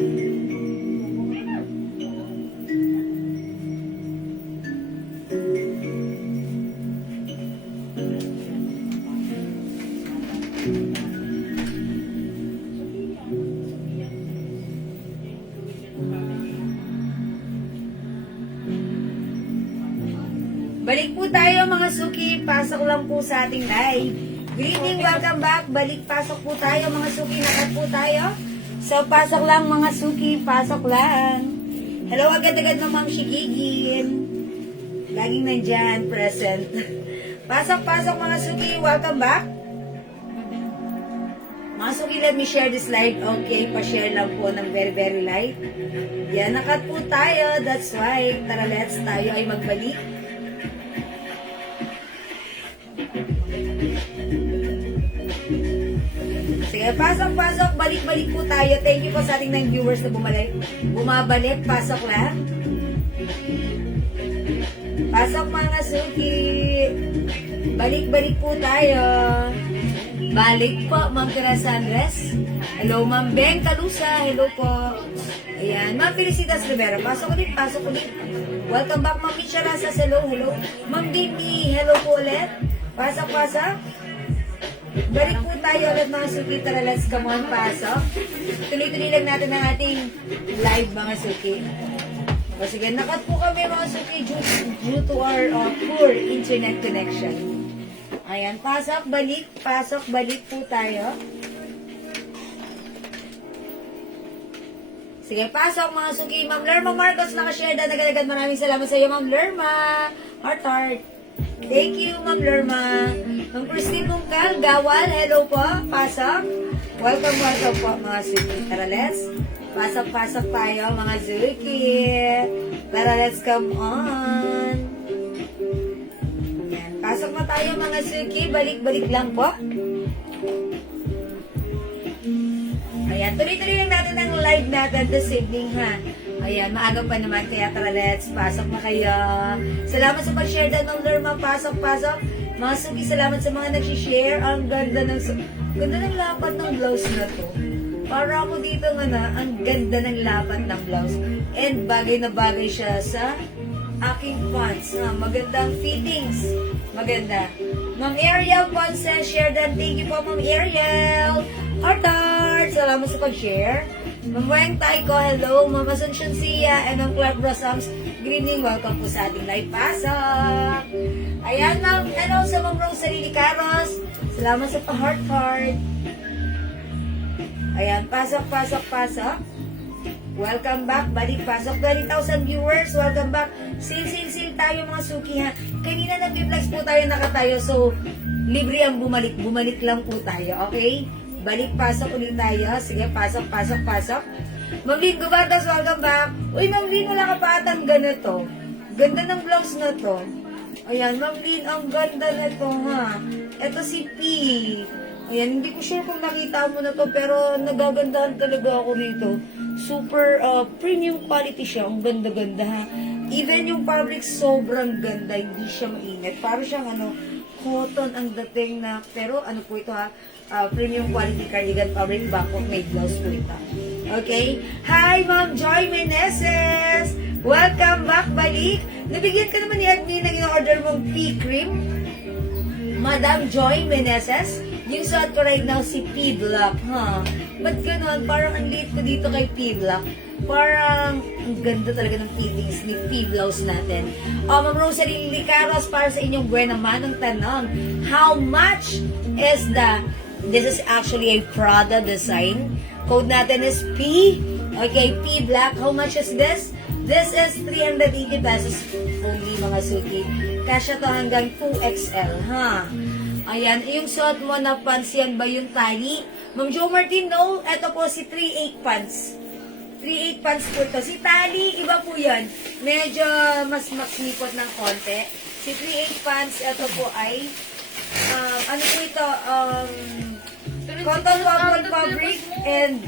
Balik po tayo mga suki, pasok lang po sa ating live. Good evening, welcome back. Balik, pasok po tayo mga suki, nakat po tayo. So, pasok lang mga suki, pasok lang. Hello, agad-agad na Ma'am Shigigin. Laging nandyan, present. Pasok mga suki, welcome back. Mga suki, let me share this live. Okay, pa-share lang po ng very light. Yan, nakat po tayo. That's why, tara let's tayo ay magbalik. Sige, pasok, balik po tayo. Thank you po sa ating 9 viewers na bumabalik. Pasok lang. Pasok mga suki. Balik po tayo. Balik po, Ma'am Teresa Andres. Hello, Ma'am Ben Calusa. Hello po. Ayan, Ma'am Felicitas Rivera. Pasok ulit. Welcome back, Ma'am Misha Rasas. Hello. Ma'am Bibi. Hello po ulit. Pasok. Balik po tayo ulit mga suki. Tara, let's come on, pasok. Tuloy-tuloy lang natin ang ating live mga suki. O sige, nakat po kami mga suki due to our poor internet connection. Ayan, pasok, balik po tayo. Sige, pasok mga suki. Ma'am Lerma Marcos, nakashare na agad-agad. Maraming salamat sa iyo, Ma'am Lerma. Heart. Thank you, Ma'am Lerma. Ma'am Christine Mungkal, Gawal, hello po. Pasok. Welcome po mga suki. Tara, let's pasok tayo mga suki. Tara, let's come on. Yan. Pasok na tayo mga suki. Balik lang po. Ayan, tuloy-tuloy lang natin ang live natin this evening ha. Ayan, maaga pa naman, kaya tara let's, pasok na kayo. Salamat sa pag-share din ng Lerma, pasok. Mga suki, salamat sa mga nag-share. Ang ganda ng lapat ng blouse na to. Para ako dito ang ganda ng lapat ng blouse. And bagay na bagay siya sa aking pants. Magandang fittings. Maganda. Ma'am Ariel Ponce, share din. Thank you po, Ma'am Ariel. Heart. Salamat sa pag-share. Ma'am Weng Taiko, hello. Ma'am Asuncion Sia and Ma'am Clark Blossoms. Good evening. Welcome po sa ating live pasok. Ayan, Ma'am. Hello sa Ma'am Rosalie Caros. Salamat sa pa-heart. Ayan, pasok. Welcome back. Balik, pasok. 20,000 viewers. Welcome back. Sale tayo mga suki ha. Kanina nag-vlogs po tayo, nakatayo. So, libre ang bumalik. Bumalik lang po tayo. Okay? Balik, pasok ulit tayo. Sige, pasok. Ma'am Lynn Gubardas, welcome back. Uy, Ma'am Lynn, wala ka pa atang ganito. Ganda ng blouse na to. Ayan, Ma'am Lynn, ang ganda na to, ha. Ito si P. Ayan, hindi ko sure kung nakita mo na to, pero nagagandahan talaga ako rito. Super premium quality siya. Ang ganda-ganda, ha. Even yung fabric, sobrang ganda. Hindi siya mainit. Parang siyang, cotton ang dating na, pero ano po ito, ha. Premium quality cardigan fabric backward made blouse po ito. Okay? Hi, Ma'am Joy Meneses! Welcome back, balik! Nabigyan ka naman ni admin ng in-order mong P-cream. Madam Joy Meneses. Yung suot ko right now si P-Block, ha? Ba't ganun? Parang ang liit ko dito kay P-Block. Parang ang ganda talaga ng fittings ni P-Blouse natin. Ma'am Rosalie Licaros, para sa inyong buwan naman ang tanong. How much is this is actually a Prada design. Code natin is P. Okay, P Black. How much is this? This is 380 pesos only mga suki. Kasya to hanggang 2XL, ha? Ayan, yung suot mo na pants yan ba yung tali? Ma'am Jo Martin, no. Ito po si 3/8 pants. 3/8 pants po to. Si tali, iba po yan. Medyo mas makipot ng konti. Si 3/8 pants, ito po ay ano po ito? Cotton waffle fabric and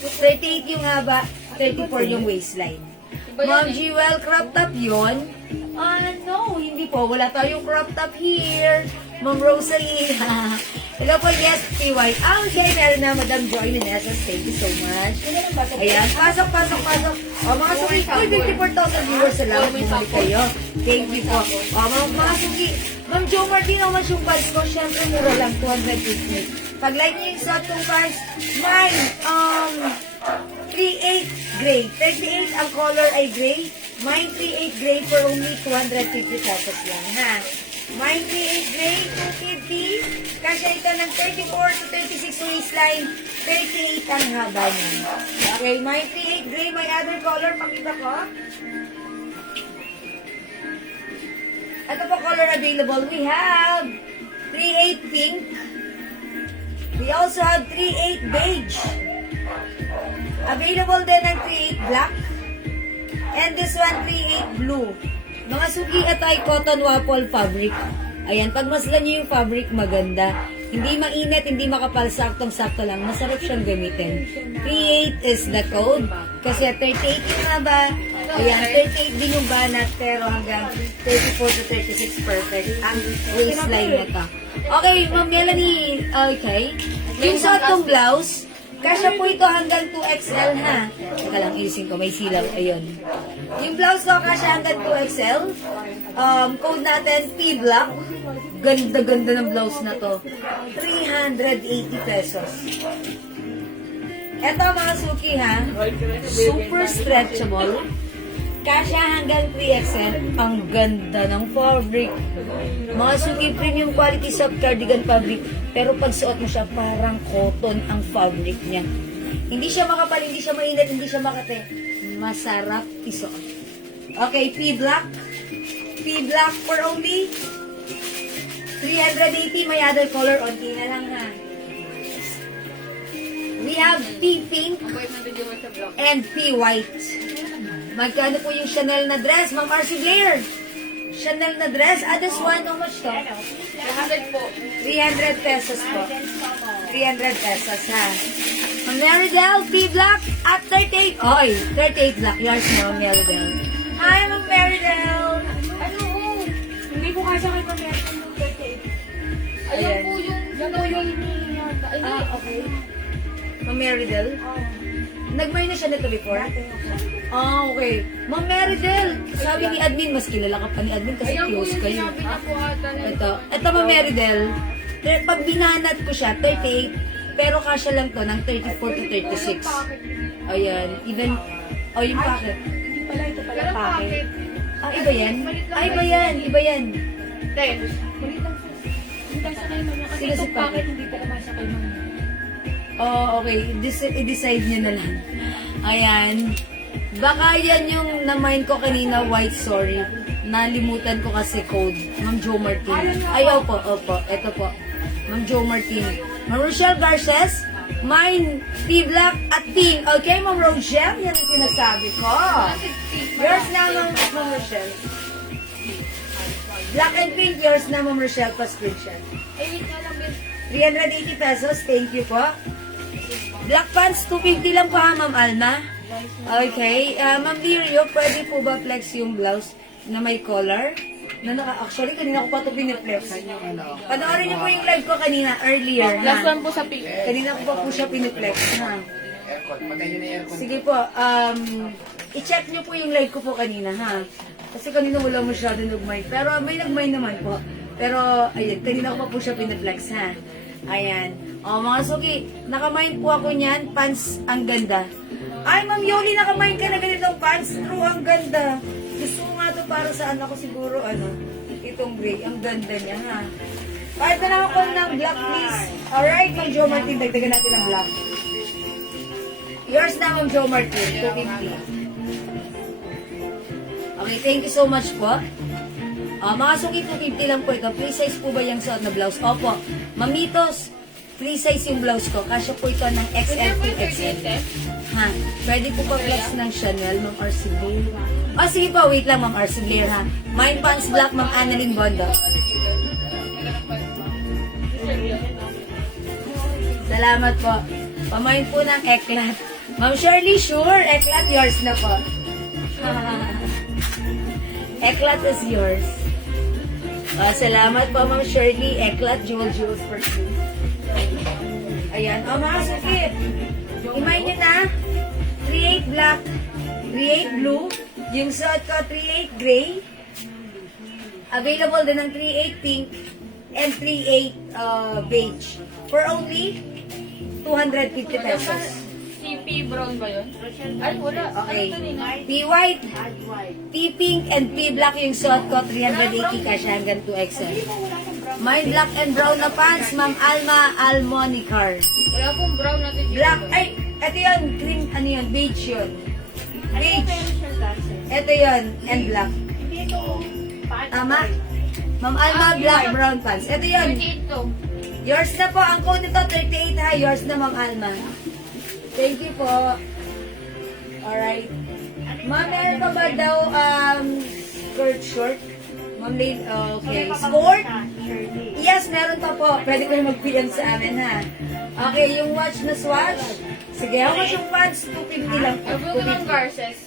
38 yung haba, 34 yung waistline. Ma'am Jewel, crop top yun? No, hindi po. Wala tayong crop top here. Ma'am Rosalie. Hello po, yes, PY. Okay, meron na Madam Joy Lineses. Thank you so much. Ayan, pasok. O, mga suki, uy, 54,000 viewers. Salamat po kayo. Thank you po. O, mga suki, Ma'am Jo Martino, mas yung pants ko, syempre mura lang, 250. Pag like niyo yung suot kong pants, mine, 38 gray. 38 ang color ay gray. Mine 38 gray for only 250 pesos lang, ha? Mine 38 gray, 250. Kasya ito ng 34 to 36 waistline. 38 ang haba niya. Okay, mine 38 gray. My other color, pakita ko. Ito po color available. We have 38 pink. We also have 38 beige. Available din ng 38 black. And this one, 38 blue. Mga suki, ito ay cotton waffle fabric. Ayan, pag maslan nyo yung fabric, maganda. Hindi mainit, hindi makapal, saktong-sakto lang. Masarap siyang gamitin. 38 is the code. Kasi 38 yung haba. Ayan, 38 din yung banat, pero hanggang 34 to 36 perfect. Ang waistline na to. Okay, Ma'am Melanie, okay. Yung suot kong blouse, kasya po ito hanggang 2XL, ha? Teka lang, ilisin ko, may silaw. Ayun. Yung blouse ko, kasya hanggang 2XL. Code natin, P-Block. Ganda-ganda ng blouse na to. 380 pesos. Eto mga suki, ha? Super stretchable. Kasya hanggang 3XL. Ang ganda ng fabric. Mga suki, premium quality soft cardigan fabric. Pero pag suot mo siya, parang cotton ang fabric niya. Hindi siya makapal, hindi siya mainit, hindi siya makate. Masarap isuot. Okay, P-Black. P-Black for only 380. May other color, onti na lang, ha? We have P-Pink and P-White. Magkano po yung Chanel na dress? Ma'am Arcy Blair. Chanel na dress. This one, how much to? 100 po. 300 pesos po. 300 pesos, ha? Ma'am Meridel, P-Black at 38. Oy, 38 black. Yours mo, Ma'am Meridel. Hi, Ma'am Meridel. Ano? Hindi po kasi kay Pamela yung 38. Ayan po yung... Yan po yung... Okay. Ma'am Meridel? Nag-buy na siya nito before? Okay. Ma'am Meridel, sabi ni admin, mas kilala ka pa ni admin kasi Ayan po close yung kayo. sinabi na po ata na Ito Ma'am Meridel, pag binanat ko siya, 38, pero kasya lang to ng 34 to 36. Ayan, even, yung packet. Hindi pala, ito pala Pero packet. Iba yan? Iba yan. Ten. Kulit lang po. Hindi tayo sa kay mama. Kasi Sino si itong packet hindi po kumasa kay mama. Okay. I-decide niyo na lang. Ayan. Baka yan yung na-mind ko kanina, white, sorry. Nalimutan ko kasi code. Ma'am Jo Martin. Ay, opo. Ito po. Ma'am Jo Martin. Ma'am Rochelle Garces, mine, P-Black at pink. Okay, Ma'am Rochelle? Yan ang sinasabi ko. Yours na, Ma'am Rochelle. Black and pink, yours na, Ma'am Rochelle, pa screenshot. 8 na lang din. 380 pesos, thank you po. Black pants, 250 lang po ha, Ma'am Alma. Okay, Ma'am Lirio, pwede po ba flex yung blouse na may collar? Actually, kanina ko pa ito piniflex. Panoorin niyo po yung live ko kanina, earlier. Last Ha? one po sa pink. Kanina ko pa po siya piniflex. Ha? Aircon, patayin na aircon. Sige po, i-check niyo po yung live ko po kanina, ha? Kasi kanina wala masyado nagmay. Pero may nagmay naman po. Pero, ayun, kanina ko pa po siya piniflex, ha? Ayan. Mga suki, nakamind po ako niyan. Pants, ang ganda. Ay, Ma'am Yoli, nakamind ka na ganitong pants. True, ang ganda. Gusto ko nga to para saan ako siguro, itong gray. Ang ganda niya, ha? Kahit na lang ako ng black, please. Alright, Ma'am Jo Martin, dagdagan natin ng black. Yours na, Ma'am Jo Martin, 250. Okay, thank you so much po. Mga suki, 250 lang po ito. Free size po ba yung suot na blouse? Opo. Mamitos, free size yung blouse ko. Kasya po ito ng XL to XL. Ha? Pwede po pa flex ng Chanel, Ma'am Arcy Blair. Sige po, wait lang, Ma'am Arcy Blair, ha? Mine pants black, Ma'am Annalyn Bondo. Salamat po. Pamain po ng eklat. Ma'am Shirley, sure, eklat yours na po. Eklat is yours. Salamat po, Ma'am Shirley. Eklat, Jewel Jewels for you. Ayan. O, mga suki. Imay nyo na. 38 black, 38 blue. Yung suot ko, 38 gray. Available din ng 38 pink and 38 beige. For only 250 pesos. CP brown ba yun? Ay, wala. Okay. Ano to nina? P-white, P-pink, and P-black yung suot ko. 380 cash hanggang 2XL. May black and brown na pants, Ma'am Alma Almonicar. Wala pong brown natin dito. Black, ay, ito yun, cream, ano yun, beige yun. Beige. Ito yun, and black. Tama? Ma'am Alma, black, brown pants. Ito yun. 38 to. Yours na po. Ang code nito, 38 ha. Yours na, Ma'am Alma. Thank you po. Alright. Ma'am, meron pa ba daw skirt short? Ma'am Lane, okay. Sport? Yes, meron pa po. Pwede ko mag-PM sa amin ha. Okay, yung watch na swatch. Sige, how much yung pants? 250 lang po. Sabi ko ng 250. Garces.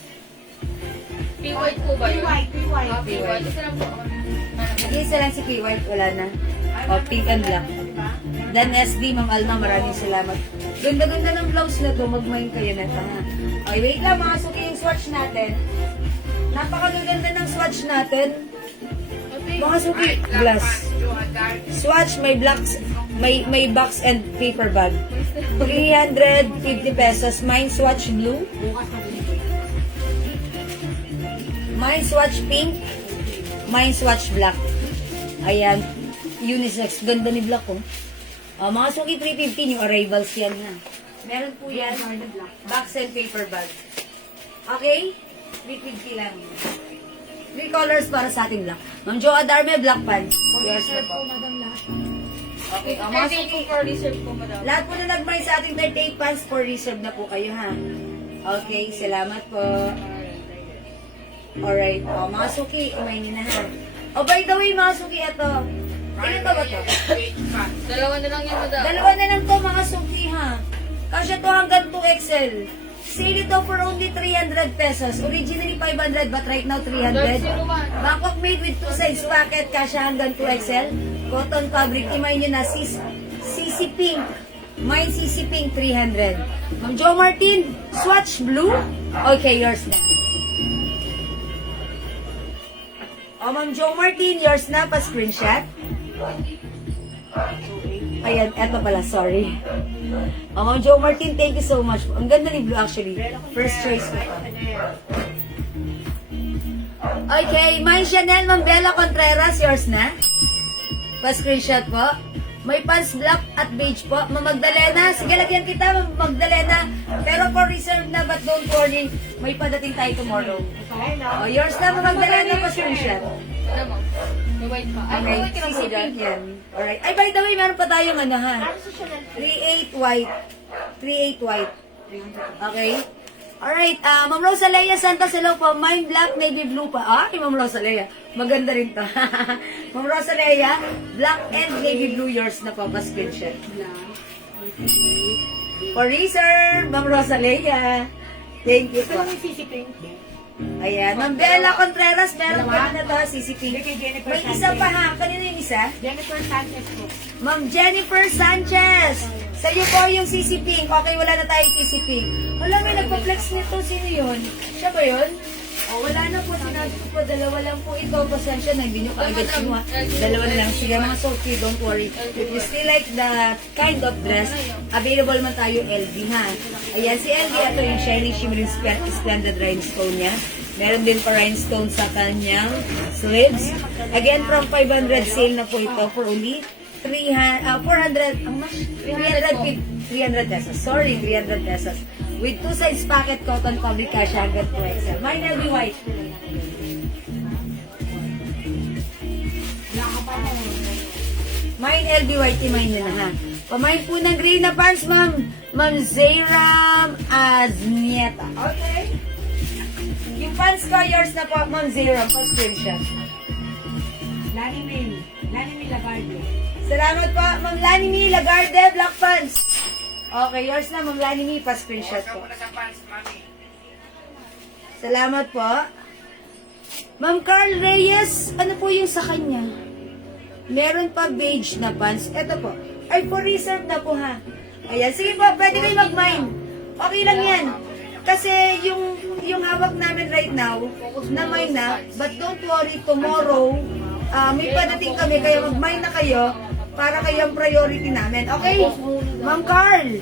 P-white po ba yun? Ah, P-white. Isa lang po. Isa lang si P-White, wala na. O, pink and black. Dan SB, Ma'am Alma, maraming salamat. Ganda-ganda ng blouse na to, mag-mind kayo na ito, ha. Okay, wait lang, mga suki yung swatch natin. Napakaganda ng swatch natin. Mga suki, glass. Swatch, may blocks, may box and paper bag. 350 pesos. Mine swatch blue. Mine swatch pink. Mine swatch black. Ayan. Unisex. Ganda ni black, oh. Mga suki 350 yung arrivals yan, ha. Meron po yan. Box and paper bag. Okay? 350 lang. 3 colors para sa ating black. Ma'am Jo Adarme, black pants. Yours na po. Okay, mga 38 suki. for reserve po, madam. Lahat po na nag-buy sa ating 38 pants for reserve na po kayo, ha. Okay, salamat po. Alright, mga suki, umay niyo na, ha. By the way, mga suki, ito. Ilan ba to? Dalawa na lang yun, madam. Dalawa na lang to, mga suki, ha. Kasi to hanggang 2XL. Sale ito for only 300 pesos. Originally 500, but right now 300. Bangkok made with 2 size packet, kasya hanggang 2XL. Cotton fabric, imay nyo na, CC Pink. Mine CC Pink, 300. Ma'am Jo Martin, swatch blue. Okay, yours na. Ma'am Jo Martin, yours na, pa-screenshot. Ayan, eto pala, sorry. Ma'am Jo Martin, thank you so much. Ang ganda ni blue actually. First choice ko to. Okay, Mine Chanel, Ma'am Bella Contreras, yours na. Pa-screenshot po. May pants black at beige po. Ma'am Magdalena, sige lagyan kita, Ma'am Magdalena. Pero for reserve na, but don't worry. May padating tayo tomorrow. Yours na, Ma'am Magdalena, pa-screenshot. Madam, oh. May white pa. Ay, Okay, may white ka na po CC dyan. Pink yan. Alright. Ay, by the way, meron pa tayong ano ha. 38 white. 38 white. Okay. Alright, Ma'am Rosalea Santos, hello po. Mine black, navy blue pa. Ay, Ma'am Rosalea. Maganda rin to. Ma'am Rosalea, black and navy blue, yours na po. Pa-screenshot. For reserve, Ma'am Rosalea. Thank you po. Ayan. Ma'am Bella Contreras, meron pa na to, CCP. May isa pa ha. Kanina yung isa? Jennifer Sanchez po. Ma'am Jennifer Sanchez. Sa iyo po yung CC Pink. Okay, wala na tayong CC Pink. Wala, may nagpa-flex nito. Sino yun? Siya ba yun? Wala na po. Sinabi ko po, dalawa lang po ito. Pasensya na, hindi nyo kaagad sinuha. Dalawa na lang. Sige mga Sophie, don't worry. If you still like the kind of dress, available man tayo LV ha. Ayan, si LV, ito yung shiny shimmering splendid rhinestone niya. Meron din pa rhinestone sa kanyang sleeves. Again, from 500 sale na po ito for only 400, ang mas? 300 pesos. Sorry, 300 pesos. With 2 size packet cotton fabric kasha hanggang 2XL. Mine will be white. Mine LB white, mine na ha. Pamain po ng green na pants, ma'am. Ma'am Zayram Aznieta. Okay. Yung pants ko, yours na po, Ma'am Zayram. Pa-screenshot. Lani May Lagarde. Salamat po, Ma'am Lani Mi Lagarde, black pants. Okay, yours na, Ma'am Lani Mi, pa-screenshot po. Salamat po. Ma'am Carl Reyes, ano po yung sa kanya? Meron pa beige na pants. Ito po. Ay, for reserve na po ha. Ayan, sige po, pwede kayo mag-mine. Okay lang yan. Kasi yung hawak namin right now, na mine na, but don't worry, tomorrow, may padating kami, kaya mag-mine na kayo, para kayo ang priority namin. Okay? Ma'am Carl,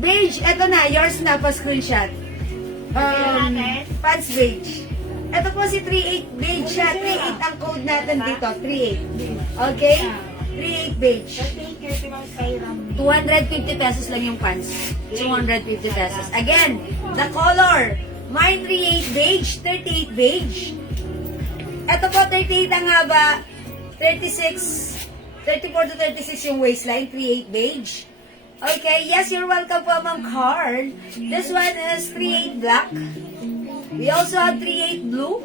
beige, eto na, yours na, pa-screenshot. Pants beige. Ito po si 38 beige siya. 38 ang code natin dito. 38. Okay? 38 beige. 250 pesos lang yung pants. 250 pesos. Again, the color. Mine 38 beige, 38 beige. Ito po 38 ang haba. 36, 34 to 36 yung waistline. 38 beige. Okay, yes, you're welcome po, Ma'am Carl. This one is 38 black. We also have 38 blue,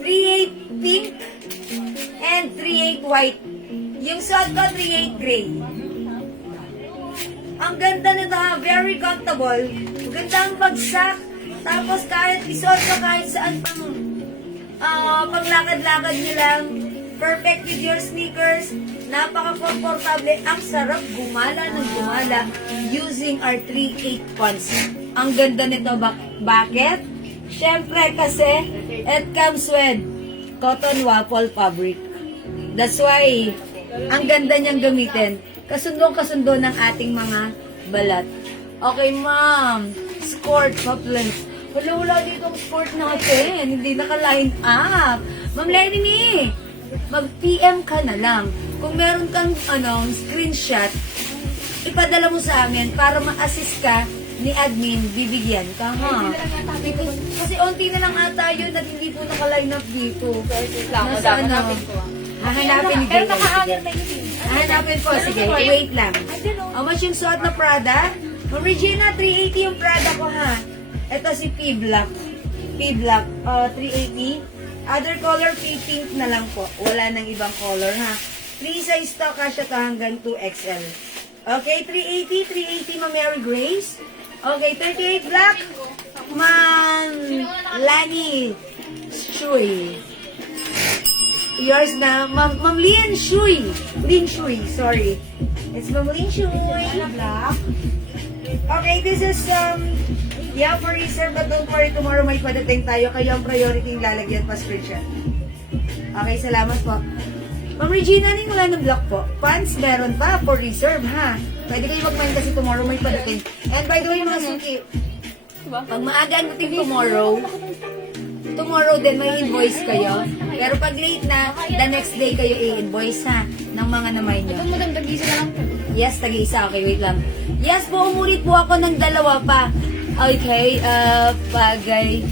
38 pink, and 38 white. Yung suot ko, 38 gray. Ang ganda nito ha, very comfortable. Ganda ang bagsak. Tapos kahit isuot ko kahit saan paglakad-lakad nyo lang. Perfect with your sneakers. Napaka-comfortable. Ang sarap gumala ng gumala using our 38 pants. Ang ganda nito. Bakit? Siyempre kasi it comes with cotton waffle fabric. That's why ang ganda niyang gamitin. Kasundong-kasundo ng ating mga balat. Okay, ma'am. Skirt, topless. Wala dito ang skirt natin. Hindi naka-line up. Ma'am Lenny, mag-PM ka na lang. Kung meron kang screenshot, ipadala mo sa amin para ma-assist ka ni admin, bibigyan ka, ha? Kasi onti na lang ata yun at hindi po naka-line up dito. Nasa hahanapin ni Jay. Hahanapin po, sige, wait lang. How much yung suot na Prada? Ma'am Regina, 380 yung Prada ko, ha? Ito si P-Black. P-Black, 380. Other color, pink na lang po. Wala nang ibang color, ha? 3 size to, kasya to hanggang 2XL. Okay, 380, Ma'am Mary Grace. Okay, 38 black. Ma'am Lani Shui. Yours na, Ma'am Lin Shui. Lin Shui, sorry. It's Ma'am Lin Shui. Black. Okay, this is yeah, for reserve, but don't worry, tomorrow may padating tayo. Kayo ang priority yung lalagyan pa screenshot. Okay, salamat po. Ma'am Regina, wala ng black po. Pants meron pa for reserve, ha? Pwede kayo mag-mind kasi tomorrow may padating. And by the way, mga suki, pag maaga ang dating tomorrow din may invoice kayo. Pero pag late na, the next day kayo i-invoice, ha? Ng mga namay nyo. Ito mo tag-isa na lang po. Yes, tag-isa. Okay, wait lang. Yes po, umulit po ako ng dalawa pa. Okay, bagay.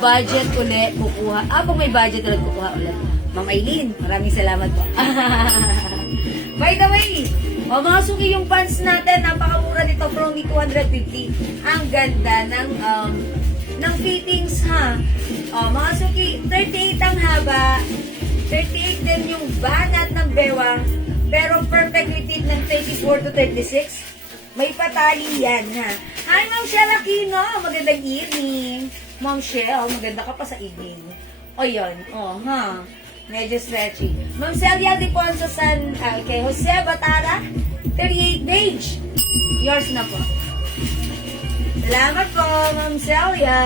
Budget ulit, kukuha. Pag may budget ulit, kukuha ulit. Ma'am Aileen, maraming salamat po. By the way, mga suki yung pants natin, napakamura nito, from 250. Ang ganda ng fittings, ha? Mga suki, 38 ang haba, 38 din yung banat ng bewang, pero perfectly fit ng 34 to 36. May patali yan, ha? Hi, Ma'am Shell Aquino, magandang evening. Ma'am Shell, maganda ka pa sa evening. O, yun. Ha? Medyo stretchy. Ma'am Celia Diponso kay Jose Batara, 38 beige. Yours na po. Salamat po, Ma'am Celia.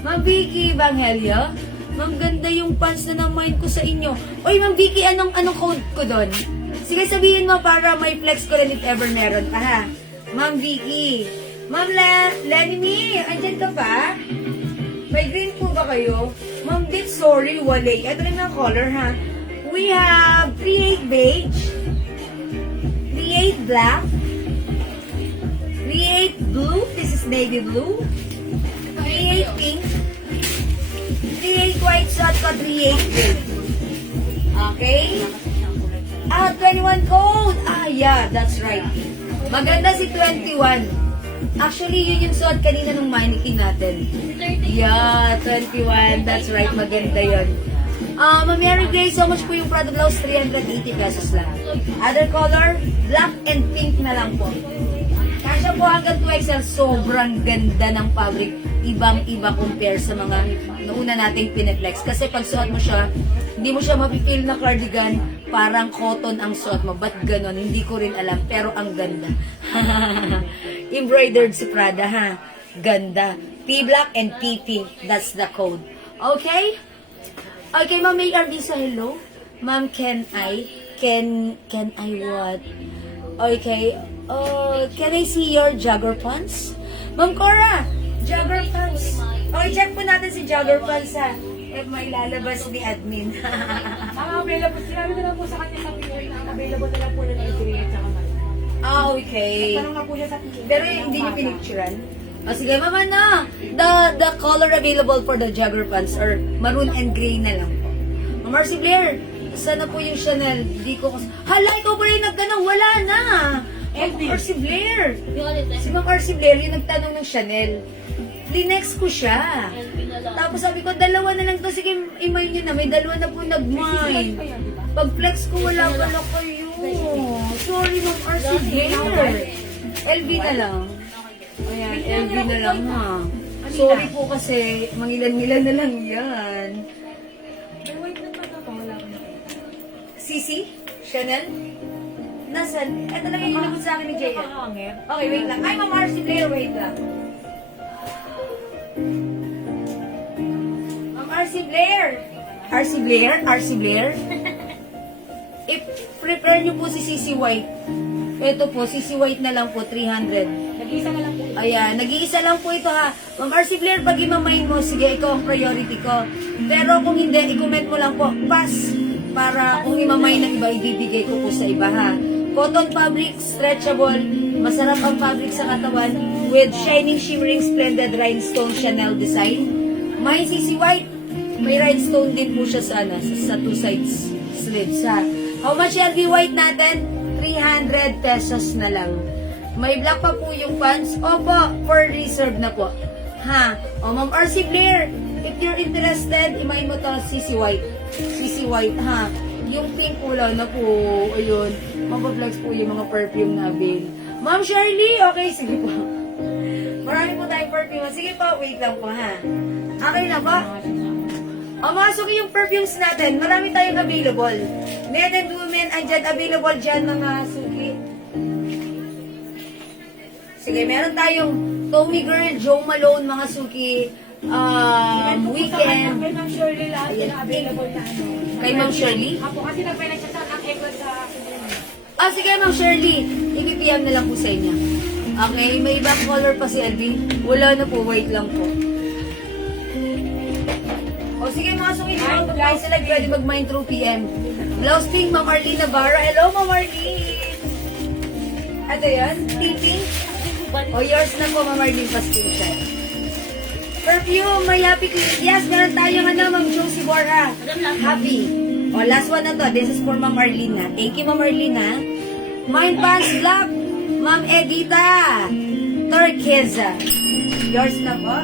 Ma'am Vicky Bangelio, Ma'am, ganda yung pants na na-mind ko sa inyo. Oy, Ma'am Vicky, anong code ko doon? Sige, sabihin mo para may flex ko rin if ever meron pa, ha? Ma'am Vicky. Ma'am Lenny, andyan ka pa? May green po ba kayo? Ma'am Dit, sorry, wala. Ito rin ang color, ha? We have 38 beige, 38 black, 38 blue, this is navy blue, 38 pink, 38 white, shot ko 38 pink. Okay? 21 code. Yeah, that's right. Maganda si 21. Actually, yun yung suot kanina nung mannequin natin. Yeah, 21. That's right. Maganda yun. Ma'am Mary Grace, so much po yung product blouse? 380 pesos lang. Other color, black and pink na lang po. Kasya po hanggang 2XL. Sobrang ganda ng fabric. Ibang-iba compare sa mga nauna nating pineflex. Kasi pag suot mo siya, hindi mo siya mapipil na cardigan. parang cotton ang suot mo. Ba't ganon? Hindi ko rin alam, pero ang ganda. Embroidered si Prada, ha? Ganda. P-Black and PP. That's the code. Okay? Okay, Ma'am May Arvisa, hello? Ma'am, can I what? Okay. Can I see your jogger pants? Ma'am Cora, jogger pants. Okay, check po natin si jogger pants, ha? If may lalabas ni admin. Available. Sinabi ko lang po sa kanya sa PA na available na lang po ng L3 at saka man. Okay. Tanong na po siya sa PA. Pero hindi niyo pinicturean? Sige, mama na. The color available for the jogger pants or maroon and gray na lang po. Ma'am Marcy Blair, sana po yung Chanel. Di ko kasi... Hala, ikaw pala yung nagtanong. Wala na. Ma'am Marcy Blair. Si Ma'am Marcy Blair yung nagtanong ng Chanel. Linex ko siya. Tapos sabi ko, dalawa na lang to. Sige, email nyo na. May dalawa na po nag-mine. Pag flex ko, wala pala kayo. Sorry, Ma'am Marcy Blair. LV na lang. Ayan, LV na lang, ha. Sorry po kasi, mangilan-ngilan na lang yan. May white na pa wala ko na. Sisi? Chanel? Nasaan? Ito lang yung inabot sa akin ni Jaya. Nakahangin. Okay, wait lang. Ay, Ma'am Marcy Blair, wait lang. Ma'am Marcy Blair! Arcy Blair? Arcy Blair? I-prepare nyo po si Sisi White. Ito po, Sisi White na lang po, 300. Nag-isa na lang po. Ayan, nag-iisa lang po ito, ha. Ma'am Arcy Blair, pag imamain mo, sige, ikaw ang priority ko. Pero kung hindi, i-comment mo lang po, pass. Para kung imamain ng iba, ibibigay ko po sa iba, ha. Cotton fabric, stretchable, masarap ang fabric sa katawan, with shining, shimmering, splendid rhinestone Chanel design. May Sisi White, may rhinestone din po siya sa, sa two sides slits, ha. How much LV White natin? 300 pesos na lang. May black pa po yung pants. Opo, for reserve na po. Ha? O, Ma'am Arcy Blair, if you're interested, imayin mo to Sisi White. Sisi White, ha? Yung pink kulay na po, ayun. Mapaplex po yung mga perfume na avail. Ma'am Shirley, okay, sige po. Marami po tayong perfume. Sige po, wait lang po, ha? Okay na ba? O, masok yung perfumes natin. Marami tayong available. Men and women, andyan available dyan, mga suki. Sige, meron tayong Tommy Girl, Joe Malone, mga suki, Weekend. Kay Ma'am Shirley lahat Ayan. na available na ano. Kay Ma'am Shirley? Apo, kasi nag-finance siya ang equal sa... Sige, Ma'am Shirley. I-PM na lang po sa inyo. Okay, may ibang color pa si LB. Wala na po, white lang po. O sige, mga suki, pag kayo sila, pwede mag-mine through PM. Blouse pink, Ma'am Arlene Navarra. Hello, Ma'am Arlene! Ano yan? Pink? O, yours na po, Ma'am Arlene Pastincha. Perfume, may Happy Clean. Yes, meron tayong Ma'am Josie Borja. Happy. O, last one na to. This is for Ma'am Arlene na. Thank you, Ma'am Arlene na. Mind Pants Black, Ma'am Edita. Turquesa. Yours na po.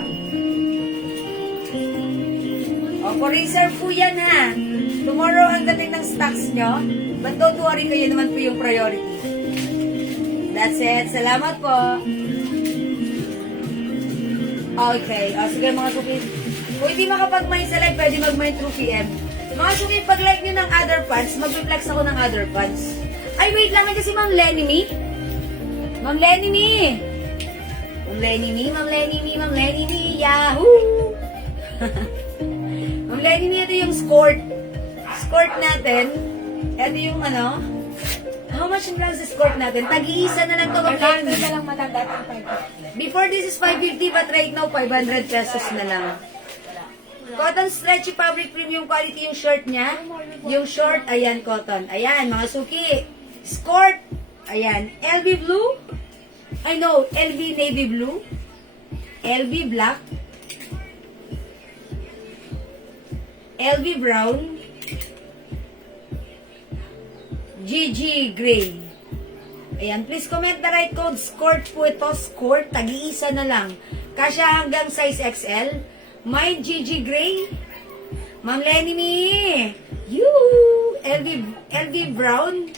O, for reserve po yan, ha. Tomorrow ang dating ng stocks nyo. But don't worry, kayo naman po yung priority. That's it. Salamat po. Okay. O, sige mga suki. Kung hindi makapag-mine sa live, pwede mag-mine through PM. Mga suki, pag-like nyo ng other pants, mag-reflex ako ng other pants. Ay, wait lang. Kasi Ma'am Lenny Me. Ma'am Lenny Me. Ma'am Lenny Me, Ma'am Lenny Me, Ma'am Lenny Me. Yahoo! Ma'am Lenny Me, ito yung skirt. Skirt natin. Ito yung ano. How much yung lang sa skirt natin? Tag-iisa na lang ito. Ma'am Lenny Me. na lang matanda ang 5. Before this is 550, but right now 500 pesos na lang. Cotton stretchy fabric premium quality yung shirt niya. Yung short, ayan, cotton. Ayan, mga suki. Skirt, ayan. LV blue. I know, LV navy blue. LV black. LV brown. GG gray. Ayan, please comment the right code. Skirt po ito. Skirt, tag-iisa na lang. Kasya hanggang size XL. My GG Gray. Ma'am Lenny Me. You. LV Brown.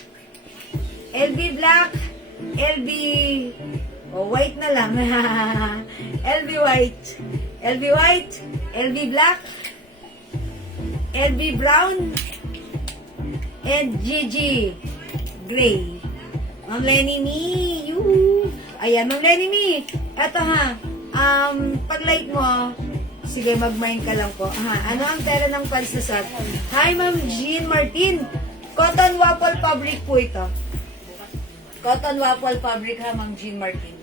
LV Black. LV... Oh, white na lang. LV White. LV White. LV Black. LV Brown. And Gigi, gray. Ma'am Lenny Me, yoo. Ayan, Ma'am Lenny Me. Eto ha, pag light mo, sige, mag-mine ka lang po. Ano ang pera ng pants na set? Hi, Ma'am Jean Martin. Cotton waffle fabric po ito. Cotton waffle fabric ha, Ma'am Jean Martin.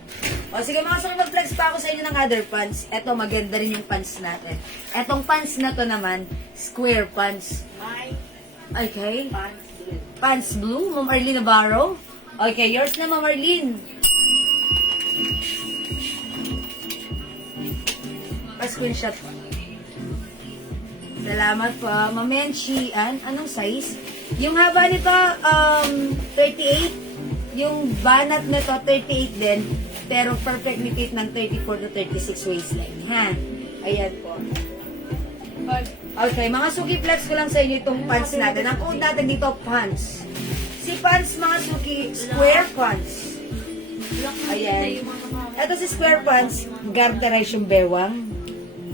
O sige mga sir, mag-flex pa ako sa inyo ng other pants. Eto, maganda rin yung pants natin. Etong pants na to naman, square pants. Okay. Pants blue, Ma'am Arlene Navarro. Okay, yours na, Ma'am Arlene. Pa-screenshot po. Salamat po. Ma'am Menchi, anong size? Yung haba nito, 38. Yung banat nito, 38 din. Pero perfectly fit ng 34 to 36 waistline. Ha? Ayan po. Okay, mga suki, flex ko lang sa inyo itong pants natin. Ang code natin dito, pants. Si pants, mga suki, square pants. Ayan. Ito si square pants, garterize yung bewang.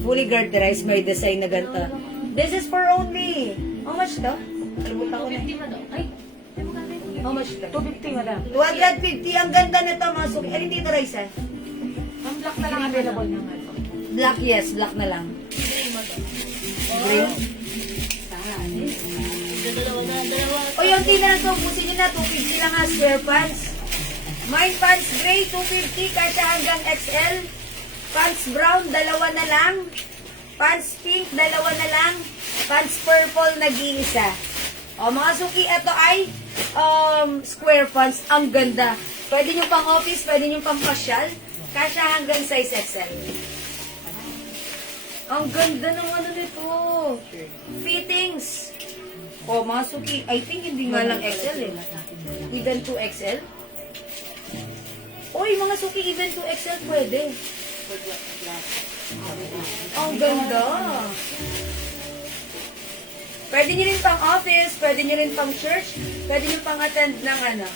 Fully garterized, may design na ganito. This is for only, how much to? Kalimutan ko na. Ay, how much to? 250 madam. 250, ang ganda nito mga suki. Alin dito, Raisa? Ang black na lang available na nga. Black, yes, black na lang. Gray. O yung tina to, pusin nyo na, 250 lang ha, square pants. Mine pants gray, 250, kasya hanggang XL. Pants brown, dalawa na lang. Pants pink, dalawa na lang. Pants purple, nag-iisa. O mga suki, ito ay square pants. Ang ganda. Pwede nyo pang office, pwede nyo pang pasyal. Kasya hanggang size XL. Ang ganda ng ano nito. Fittings. O mga suki, I think hindi nga lang XL eh. Even 2XL. Oy, mga suki, even 2XL pwede. Ang ganda. Pwede nyo rin pang office, pwede nyo rin pang church, pwede nyo pang attend ng ano.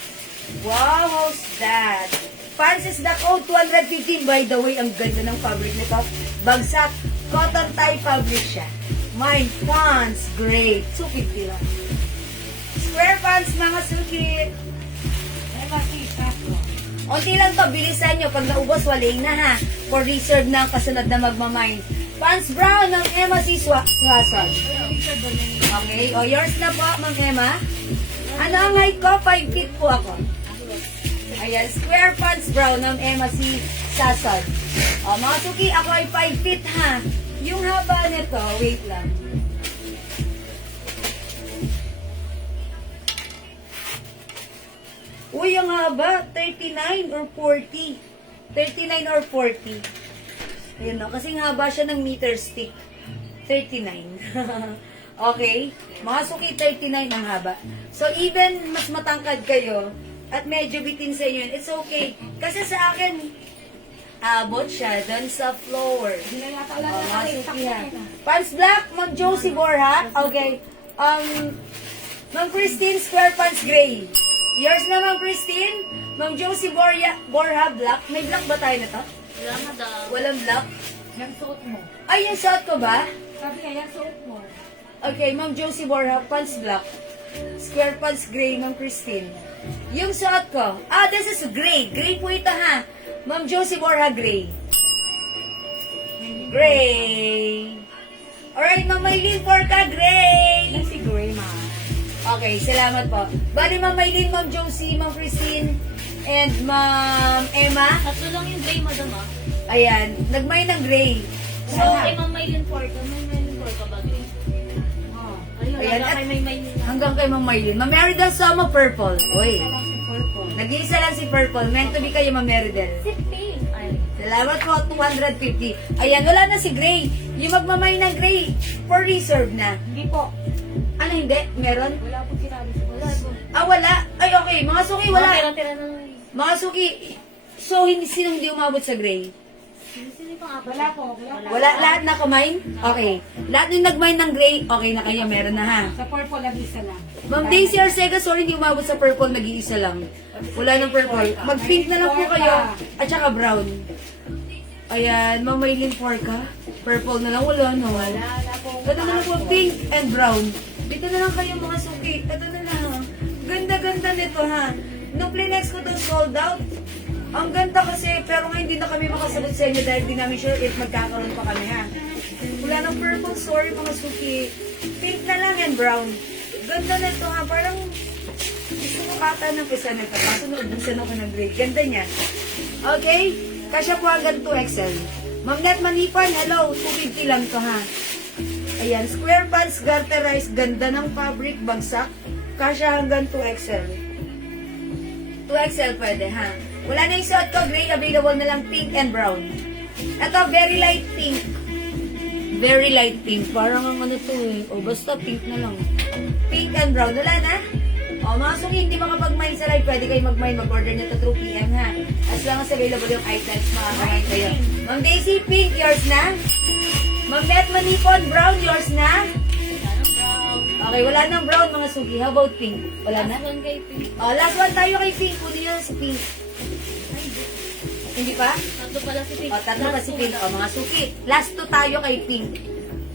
Wow, how's that? Pants is the code 215. By the way, ang ganda ng fabric nito. Bagsak, cotton tie fabric siya. Mine pants, great. 250 lang. Square pants, mga suki. Ay, masisa ko. Unti lang to, bilisan nyo. Pag naubos, walay na ha. For reserve na kasunod na magmamine. Pants brown ng Emma C. Swason. Okay, o yours na po, Ma'am Emma. Ano ang height ko? 5 feet po ako. Ayan, square pants brown ng Emma C. Swason. O mga suki, ako ay 5 feet ha. Yung haba nito, wait lang. Uy, ang haba, 39 or 40. 39 or 40. Ayun no, kasing haba siya ng meter stick. 39. Okay? Mga suki, 39 ang haba. So, even mas matangkad kayo, at medyo bitin sa inyo, it's okay. Kasi sa akin, abot siya doon sa floor. Hindi na yata lang Mga suki ha. Pants black, Ma'am Josie Borha. Okay. Ma'am Christine, square pants gray. Yours na, Ma'am Christine. Ma'am Josie Borha, black. May black ba tayo na to? Wala na daw. Walang black? Yung suot mo. Ay, yung shot ko ba? Sabi niya, yung suot mo. Okay, Ma'am Josie Borha, pants black. Square pants gray, Ma'am Christine. Yung shot ko. This is gray. Gray po ito ha. Ma'am Josie Borha, gray. Gray. Alright, Ma'am Maylene Porca, gray. Yan si Gray, ma. Okay, salamat po. Bali, Ma'am Maylene, Ma'am Josie, Ma'am Christine, and Ma'am Emma. Tatlo lang yung gray, madam ah. Ayan, nagmay ng gray. So, kay Ma'am Maylin Porca, Ma'am Maylin Porca ba gray? Oh. Ayun, Ayan, hanggang kay May Maylin na. Hanggang kay Ma'am Maylene. Ma'am Meridel Sama Purple. Uy, Parang si Purple. nag-iisa lang si Purple. Meant to be kayo, Ma'am Meridel. Si Pink. Ay. Salamat po, 250. Ayan, wala na si Gray. Yung magmamay ng Gray, for reserve na. Hindi po. Ano hindi? Meron? Wala po sinabi sa Wala po. Wala. Ay, okay. Mga suki, wala. Mga tira-tira na. Mga suki, so sino hindi umabot sa Gray? Sino pang apat? Wala po. Wala po. Wala, lahat na kumain? Okay. Lahat yung nagmine ng Gray, okay na kayo, meron na ha. Sa Purple, nag-isa lang. Ma'am Daisy Arcega, sorry, hindi umabot sa purple, nag-iisa lang. Wala ng purple. Mag-pink na lang po kayo. At saka brown. Ayan, Ma'am Maylene Porca. Purple na lang, wala no. Wala po. Ito na lang po, pink and brown. Dito na lang kayo mga suki. Ito na lang. ganda nito ha. Nung Plinex ko to sold out. Ang ganda kasi, pero ngayon hindi na kami makasagot sa inyo dahil di namin sure if magkakaroon pa kami ha. Wala ng purple, sorry mga suki. Pink na lang and brown. Ganda nito ha, parang gusto ko kata ng pisa nito. Kaso naubusan ako ng gray. Ganda niya. Okay? Kasya po hanggang 2XL. Ma'am Net Manipan, hello. 250 lang to ha. Ayan, square pants, garterized, ganda ng fabric, bagsak. Kasya hanggang 2XL. 2XL pwede ha. Wala na yung suot ko, gray, available na lang pink and brown. Ito, very light pink. Very light pink. Parang ang ano to eh. O basta pink na lang. Pink and brown. Wala na? O mga suki, hindi makapag-mine sa live. Pwede kayo mag-mine, mag-order nito through PM ha. As long as available yung items, makakain kayo. Ma'am Daisy, pink, yours na? Ma'am Net Manipon, brown, yours na? Okay, wala nang brown mga suki. How about pink? Wala na? Oh, last one tayo kay pink. Kunin nyo na si pink. Hindi pa? Tatlo pala si Pink. O, tatlo pa si pink. O, mga suki. Last two tayo kay pink.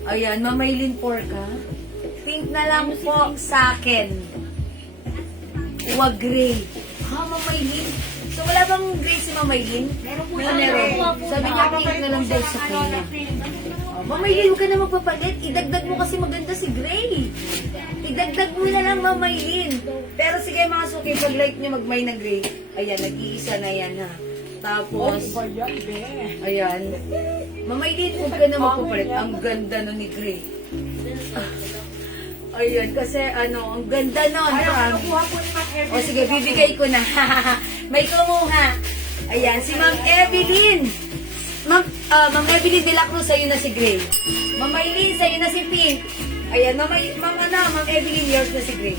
Ayan, mamaylin ka. Pink na lang po sa akin. Huwag gray. Ha, mamaylin? So, wala bang gray si mamaylin? Meron po. Meron. Sabi niya, pink na lang daw sa kanya. Mamaylin, huwag ka na magpapalit. Idagdag mo kasi maganda si Gray. Idagdag mo na lang, Mamaylin. Pero sige mga suki, pag like nyo mag-may ng Gray. Ayan, nag-iisa na yan ha. Tapos, ayan. Mamaylin, huwag ka na magpapalit. Ang ganda no ni Gray. Ayan, kasi ano, ang ganda nun. O sige, bibigay ko na. May kumuha. Ayan, si Ma'am Evelyn. Ma'am Evelyn de la Cruz, sa'yo na si Gray. Ma'am Maylin, sa'yo na si Pink. Ayan, Ma'am Evelyn, yours na si Gray.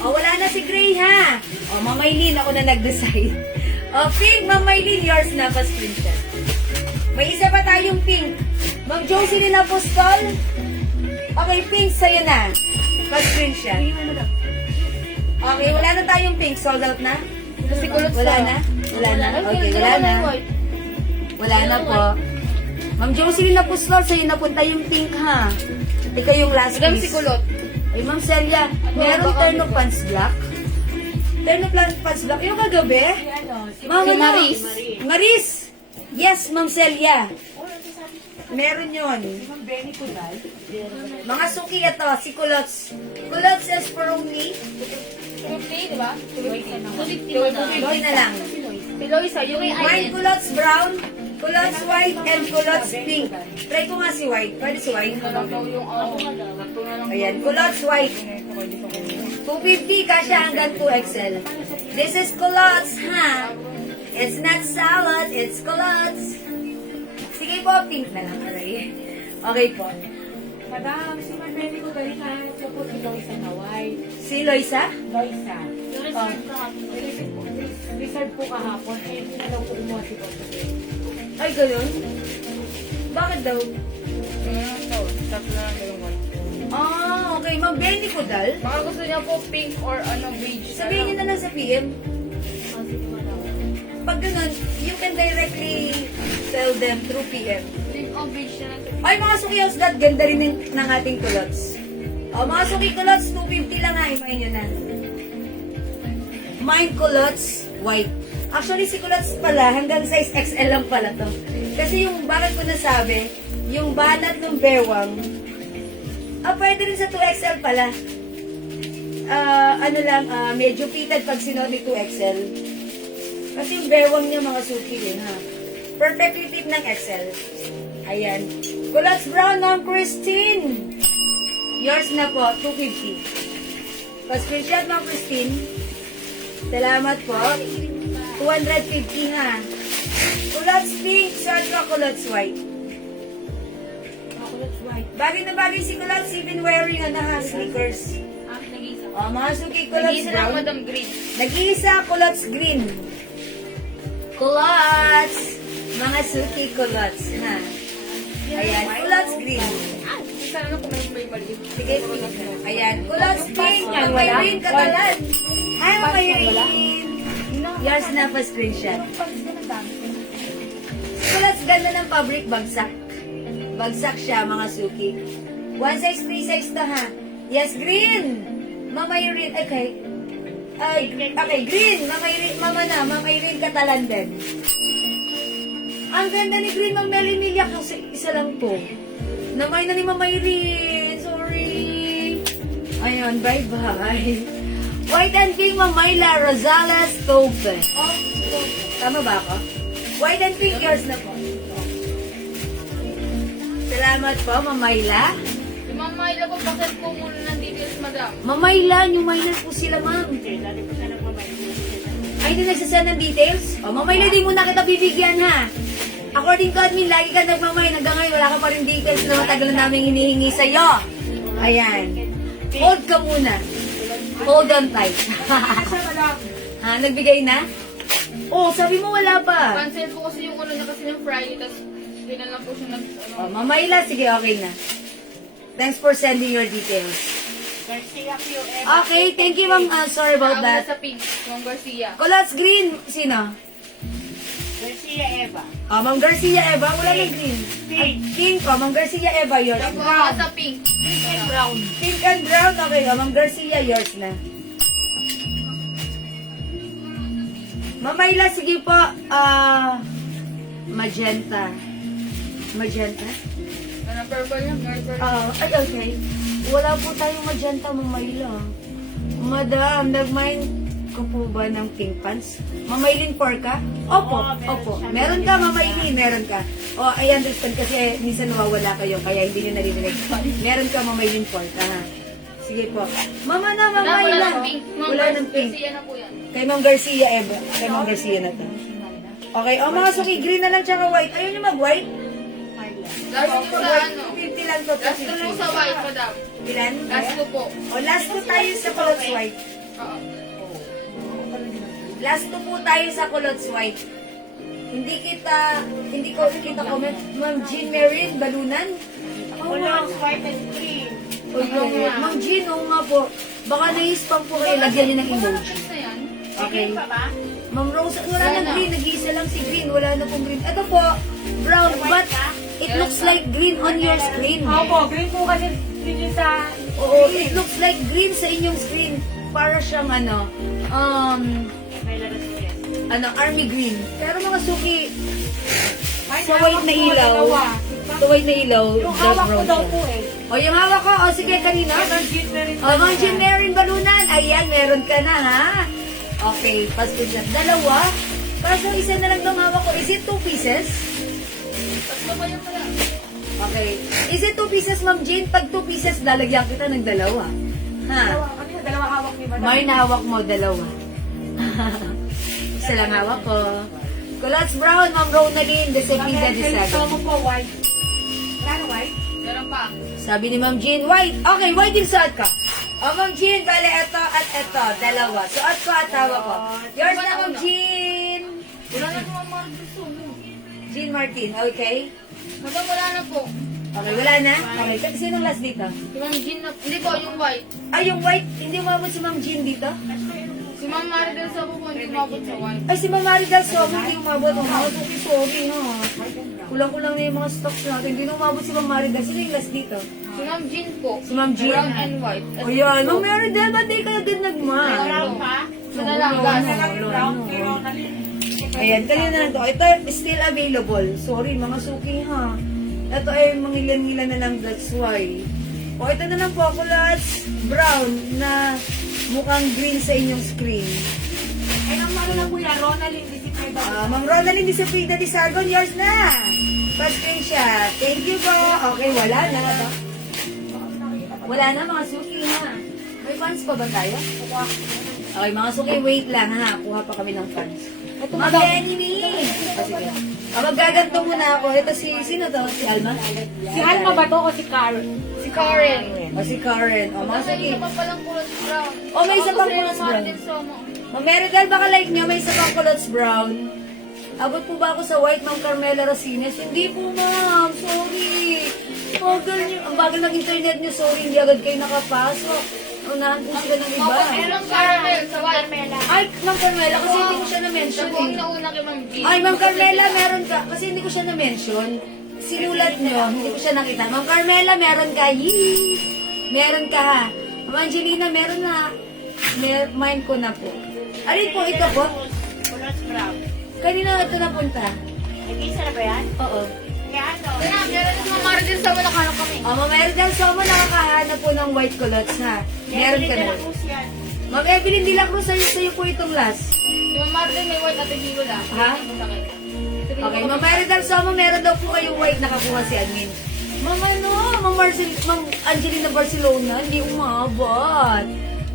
O, wala na si Gray, ha? O, Ma'am Maylin, ako na nag-decide. O, Pink, Ma'am Maylin, yours na, pa-screenshot. May isa pa tayong Pink. Ma'am Jocelyn Apostol. Okay, Pink, sa'yo na. Pa-screenshot. Okay, wala na tayong Pink. Sold out na? Wala na? Wala na? Okay, wala na. Wala na po. Ma'am Jocelyn Apostol, sa'yo napunta yung pink ha. Ikaw yung last piece. Si Kulot. Ay, Ma'am Celia, meron terno pants black? Terno pants black? Yung kagabi? Ma'am, ano? Maris. Maris! Yes, Ma'am Celia. Meron yun. Mga suki ito, si Kulots. Kulots is for only Okay, di ba? 250 Doy na lang. Piloy sa yung White Kulots brown, Kulots white, and Kulots pink. Try ko nga si white. Pwede si white? Ayan, Kulots white. 250 kasya hanggang 2XL. This is Kulots, ha? It's not salad, it's Kulots. Sige po, pink na lang. Okay po. Madam, si Manbeli ko galing na po si Loisa Naway. Si Loisa? Loisa. Reserve po kahapon. Eh, hindi na daw po umuha si Loisa. Ay, ganun? Bakit daw? Ah, okay. Ma'am Benny Kudal. Baka gusto niya po pink or beige. Sabihin niyo na lang sa PM. Pag ganun, you can directly tell them through PM. Pink or beige na lang. Ay, mga sukiyos, that ganda rin ng ating kulots. O, mga suki kulots, 250 lang ha. Imahin nyo na. Mine kulots, white. Actually, si kulots pala, hanggang size XL lang pala to. Kasi yung, bakit ko nasabi, yung banat ng bewang, pwede rin sa 2XL pala. Medyo fitted pag sinuot ni 2XL. Kasi yung bewang niya mga suki din ha. Perfectly fit ng XL. Ayan. Kulots brown, Ma'am Christine. Yours na po, 250. Pa-screenshot, Ma'am Christine. Salamat po. 250 ha. Kulots pink, short ka kulots white. Bagay na bagay si Kulots, even wearing sneakers. O, mga suki Kulots Nag-iisa lang, brown. Madam Green. Nag-iisa Kulots green. Kulots! Mga suki Kulots, ha? Ayan, Kulots green. Sana na kung may mali. Sige, ayan. Kulots pink, ang may green katalan. Hi, may green. Yours na pa screenshot. Kulots ganda ng fabric, bagsak. Bagsak siya, mga suki. 1 size, 3 size to, ha? Yes, green! Mama, yung green. Okay. Ay, okay, green. Mama na, Ma'am Irene Catalanden. Ang ganda ni Green, Ma'am Melly Miliak. Isa lang po. Namay na ni Ma'am Irene. Sorry. Ayun, bye-bye. White and pink, Ma'am Myla Rosales Tope. Tama ba ako? White and pink, yours na po. Salamat po, Ma'am Myla. Yung Ma'am Myla po, bakit po muna ng details, madam? Ma'am Myla, yung Myla po sila, ma'am. Ay, hindi nagsasend ng details? O, Ma'am Myla, di muna kita bibigyan, ha? According to admin, lagi ka nagmamay. Hanggang ngayon, wala ka pa rin details na matagal na namin hinihingi sa'yo. Ayan. Hold ka muna. Hold on tight. Ha, nagbigay na? Oh, sabi mo wala pa. Cancel po kasi yung niya kasi yung Friday, tapos binan lang po siya nag... Oh, Ma'am Myla, sige, okay na. Thanks for sending your details. Okay, thank you, ma'am. Sorry about Nauna that. sa pink, Ma'am Garcia. Colors green, sino? Garcia Eva. Oh, Ma'am Garcia Eva, wala ng green. Pink, oh, Ma'am Garcia Eva, yours Tapos na. ako sa pink. Brown. Pink and brown, okay, oh, Ma'am Garcia, yours na. Ma'am Myla, sige po, magenta. Magenta? Ano, purple na, purple. Ay, okay. Wala po tayong magenta, Ma'am Myla. Madam, nag-mind ko po ba ng pink pants? Mamaylin for ka? Opo, opo. Meron ka, Mamaylin, meron ka. Oh, I understand kasi minsan nawawala kayo, kaya hindi nyo naririnig. Meron ka, Mamaylin for ka, ha? Sige po. Mama na, Ma'am Wala Myla. ng pink. Ma'am Wala ng pink. Garcia na po yan. Kay Ma'am Garcia, Eva. Kay Ma'am Garcia na to. Okay, oh, mga suki, green na lang tsaka white. Ayaw nyo mag-white? Last ko sa ano. 50 lang to. Last ko lang sa white, madam. Ilan? Last ko po. O, last two tayo sa culottes white. Oo. Last two po tayo sa culottes white. Hindi ko kita comment. Ma'am Jean Marin, balunan. Colors white and green. O, Ma'am Jean, oo nga po. Baka nai-spam po kayo, lagyan niyo ng emoji. Next na yan. Okay. Pa ba? Ma'am Rose, wala Wala na na. green. Nag-iisa lang si green. Wala na pong green. Ito po, brown, but it looks like green on your screen. Opo, green po kasi green yung sa... Oo, it looks like green sa inyong screen. Para siyang army green. Pero mga suki, sa white na ilaw, Yung dark hawak ko brown daw siya. po eh. O, yung hawak ko, o sige, kanina. Jean Marin. O, mga Jean Marin balunan. Ayan, meron ka na, ha? Okay, passport na. Dalawa. Kaso isa na lang itong hawak ko. Is it 2 pieces? Tatlo pa yan pala. Okay. Is it 2 pieces, Ma'am Jean? Pag 2 pieces, lalagyan kita ng dalawa. Ha? Ano yung dalawa hawak ni Madam? May nahawak mo, dalawa. Isa lang hawak ko. Culottes brown, Ma'am Ronaldine, Desepida de Ito Saga. mo po white. Wala na white? Meron pa. Sabi ni Ma'am Jean, white. Okay, white din suot ka. O, Ma'am Jean, bale, ito at ito. Dalawa. Suot ko at hawak ko. Yours na, Ma'am Jean. Wala na po ang mga gusto mo. Jean Martin, okay? Madam, wala na po. Okay, wala na? Okay, kasi sinong last dito? Si Ma'am Jean na, hindi po, yung white. Ay, yung white, hindi umabot si Ma'am Jean dito? Si Ma'am Maridel sa po, hindi umabot sa white. Ay, si Ma'am Maridel Sobo, hindi umabot. Oh, mga suki, sorry, ha? Kulang-kulang na yung mga stocks natin. Hindi na umabot si Ma'am Maridel. Sino yung last dito? Si Ma'am Jean po. Si Ma'am Jean. Brown and white. O yan, Ma'am Maridel, ba't di kayo din nagmahal? Brown pa? Ito na lang, gas. Brown, kay Ronaldine. Ayan, kanina na lang to. Ito is still available. Sorry, mga suki, ha? Ito ay mangilan-ngilan na lang, that's why. O, ito na lang po, culottes brown na mukhang green sa inyong screen. Ay, ang ano lang po yan, Ronaldine, disipay ba? Ma'am Ronaldine Disapida de Sargon, yours na! Pa-screenshot. Thank you po. Okay, wala na. Wala na, mga suki, ha? May fans pa ba tayo? Okay, mga suki, wait lang, ha? Kuha pa kami ng fans. Ito Ma'am Lenny! Sige. Magaganto muna ako. Ito sino to? Si Alma? Si Alma ba to o si Karen? Si Karen. O si Karen. O, mga May suki. isa pa palang kulot brown. Oh, may isa pang Ako kulot si brown. Maridel Somo. Ma'am Meridel, baka like nyo, may isa pang culottes brown. Abot po ba ako sa white, Ma'am Carmela Rosines? Hindi po, ma'am. Sorry. Bagal nyo. Ang bagal ng internet nyo. Sorry, hindi agad kayo nakapasok. Unahan po sila ng iba. Meron caramel sa white. Ay, Ma'am Carmela, kasi hindi ko siya na-mention Siya po ang eh. nauna kay Ma'am Jean. Ay, Ma'am Carmela, meron ka. Kasi hindi ko siya na-mention. Sinulat nyo, hindi ko siya nakita. Ma'am Carmela, meron ka. Yee! Meron ka ha. Ma'am Angelina, meron na. Mine ko na po. Alin po ito po? Kulot brown. Kanina ito napunta. Nag-isa na ba yan? Oo. Kaya ano? Kaya, meron ng mga Martin sa mga nakahanap kami. Meron din so mo nakakahanap po ng white culottes ha. Meron ka na. yan. Ma'am Evelyn de la Cruz, sa'yo po itong last. Yung Martin may white at hindi ko lang. Ha? Okay, Ma'am Meridal Somo, meron daw po kayong white nakakuha si admin. Ma'am Ma'am Angelina Barcelona, hindi umabot.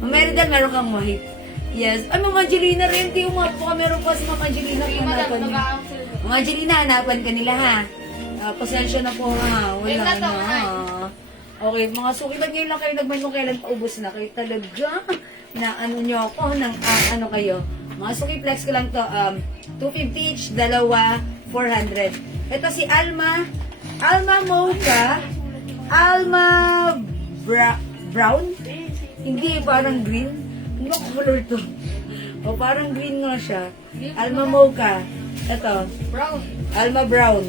Ma'am Meridal, meron kang white. Yes. Ay, Ma'am Angelina rin, hindi umabot. Meron pa si Ma'am Angelina. Hanapan niyo. Ma'am Angelina, hanapan ka nila ha. Pasensya na po ha. Wala na. Okay, mga suki, ba't ngayon lang kayo nagman kung kailan paubos na kayo talaga? Na ano nyo ako, ng ano kayo. Mga suki, flex ko lang to. 250 each, dalawa, 400. Ito si Alma Mocha, Brown? Hindi, parang green. Ano color to? O, parang green nga siya. Alma Mocha. Ito. Brown. Alma Brown.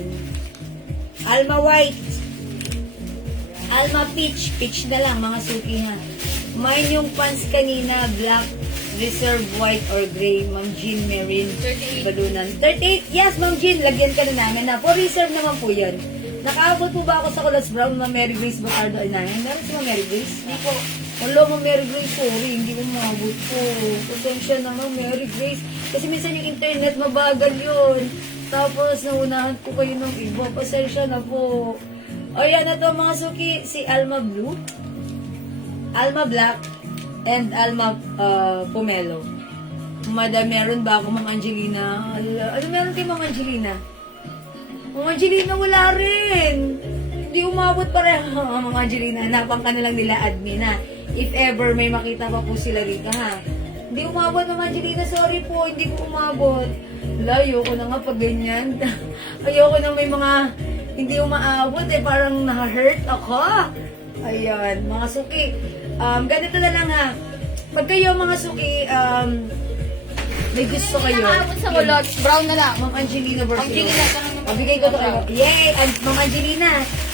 Alma White. Alma Peach. Peach na lang, mga suki ha. Mine yung pants kanina, black, reserve white or gray. Ma'am Jean Marin. 38. Balunan. 38? Yes, Ma'am Jean. Lagyan ka na namin na. For reserve naman po yan. Nakaabot po ba ako sa Colors Brown, Ma'am Mary Grace Bacardo Inahin? Meron si Ma'am Mary Grace? Hindi po. Hello, Ma'am Mary Grace. Sorry, hindi ko maabot po. Pasensya na, Ma'am Mary Grace. Kasi minsan yung internet, mabagal yun. Tapos, naunahan po kayo ng iba. Pasensya na po. O yan na to, mga suki. Si Alma Blue, Alma Black, and Alma Pomelo. Madam, meron ba ako, Ma'am Angelina? Ano meron kay Ma'am Angelina? Ma'am Angelina, wala rin. Hindi umabot pareho, Ma'am Angelina. Hanapan ka na lang nila admin, ha? If ever may makita pa po sila rito, ha? Hindi umabot, Ma'am Angelina. Sorry po, hindi ko umabot. Ayoko na nga pag ganyan. Ayoko na may mga hindi umaabot, parang na-hurt ako. Ayan, mga suki. Ganito na lang, ha? Pag kayo, mga suki, may gusto kayo. Nakaabot sa kulot. Brown na lang. Ma'am Angelina Barcelona. Angelina, tanong naman. Bigay ko to kayo. Yay! And Ma'am Angelina.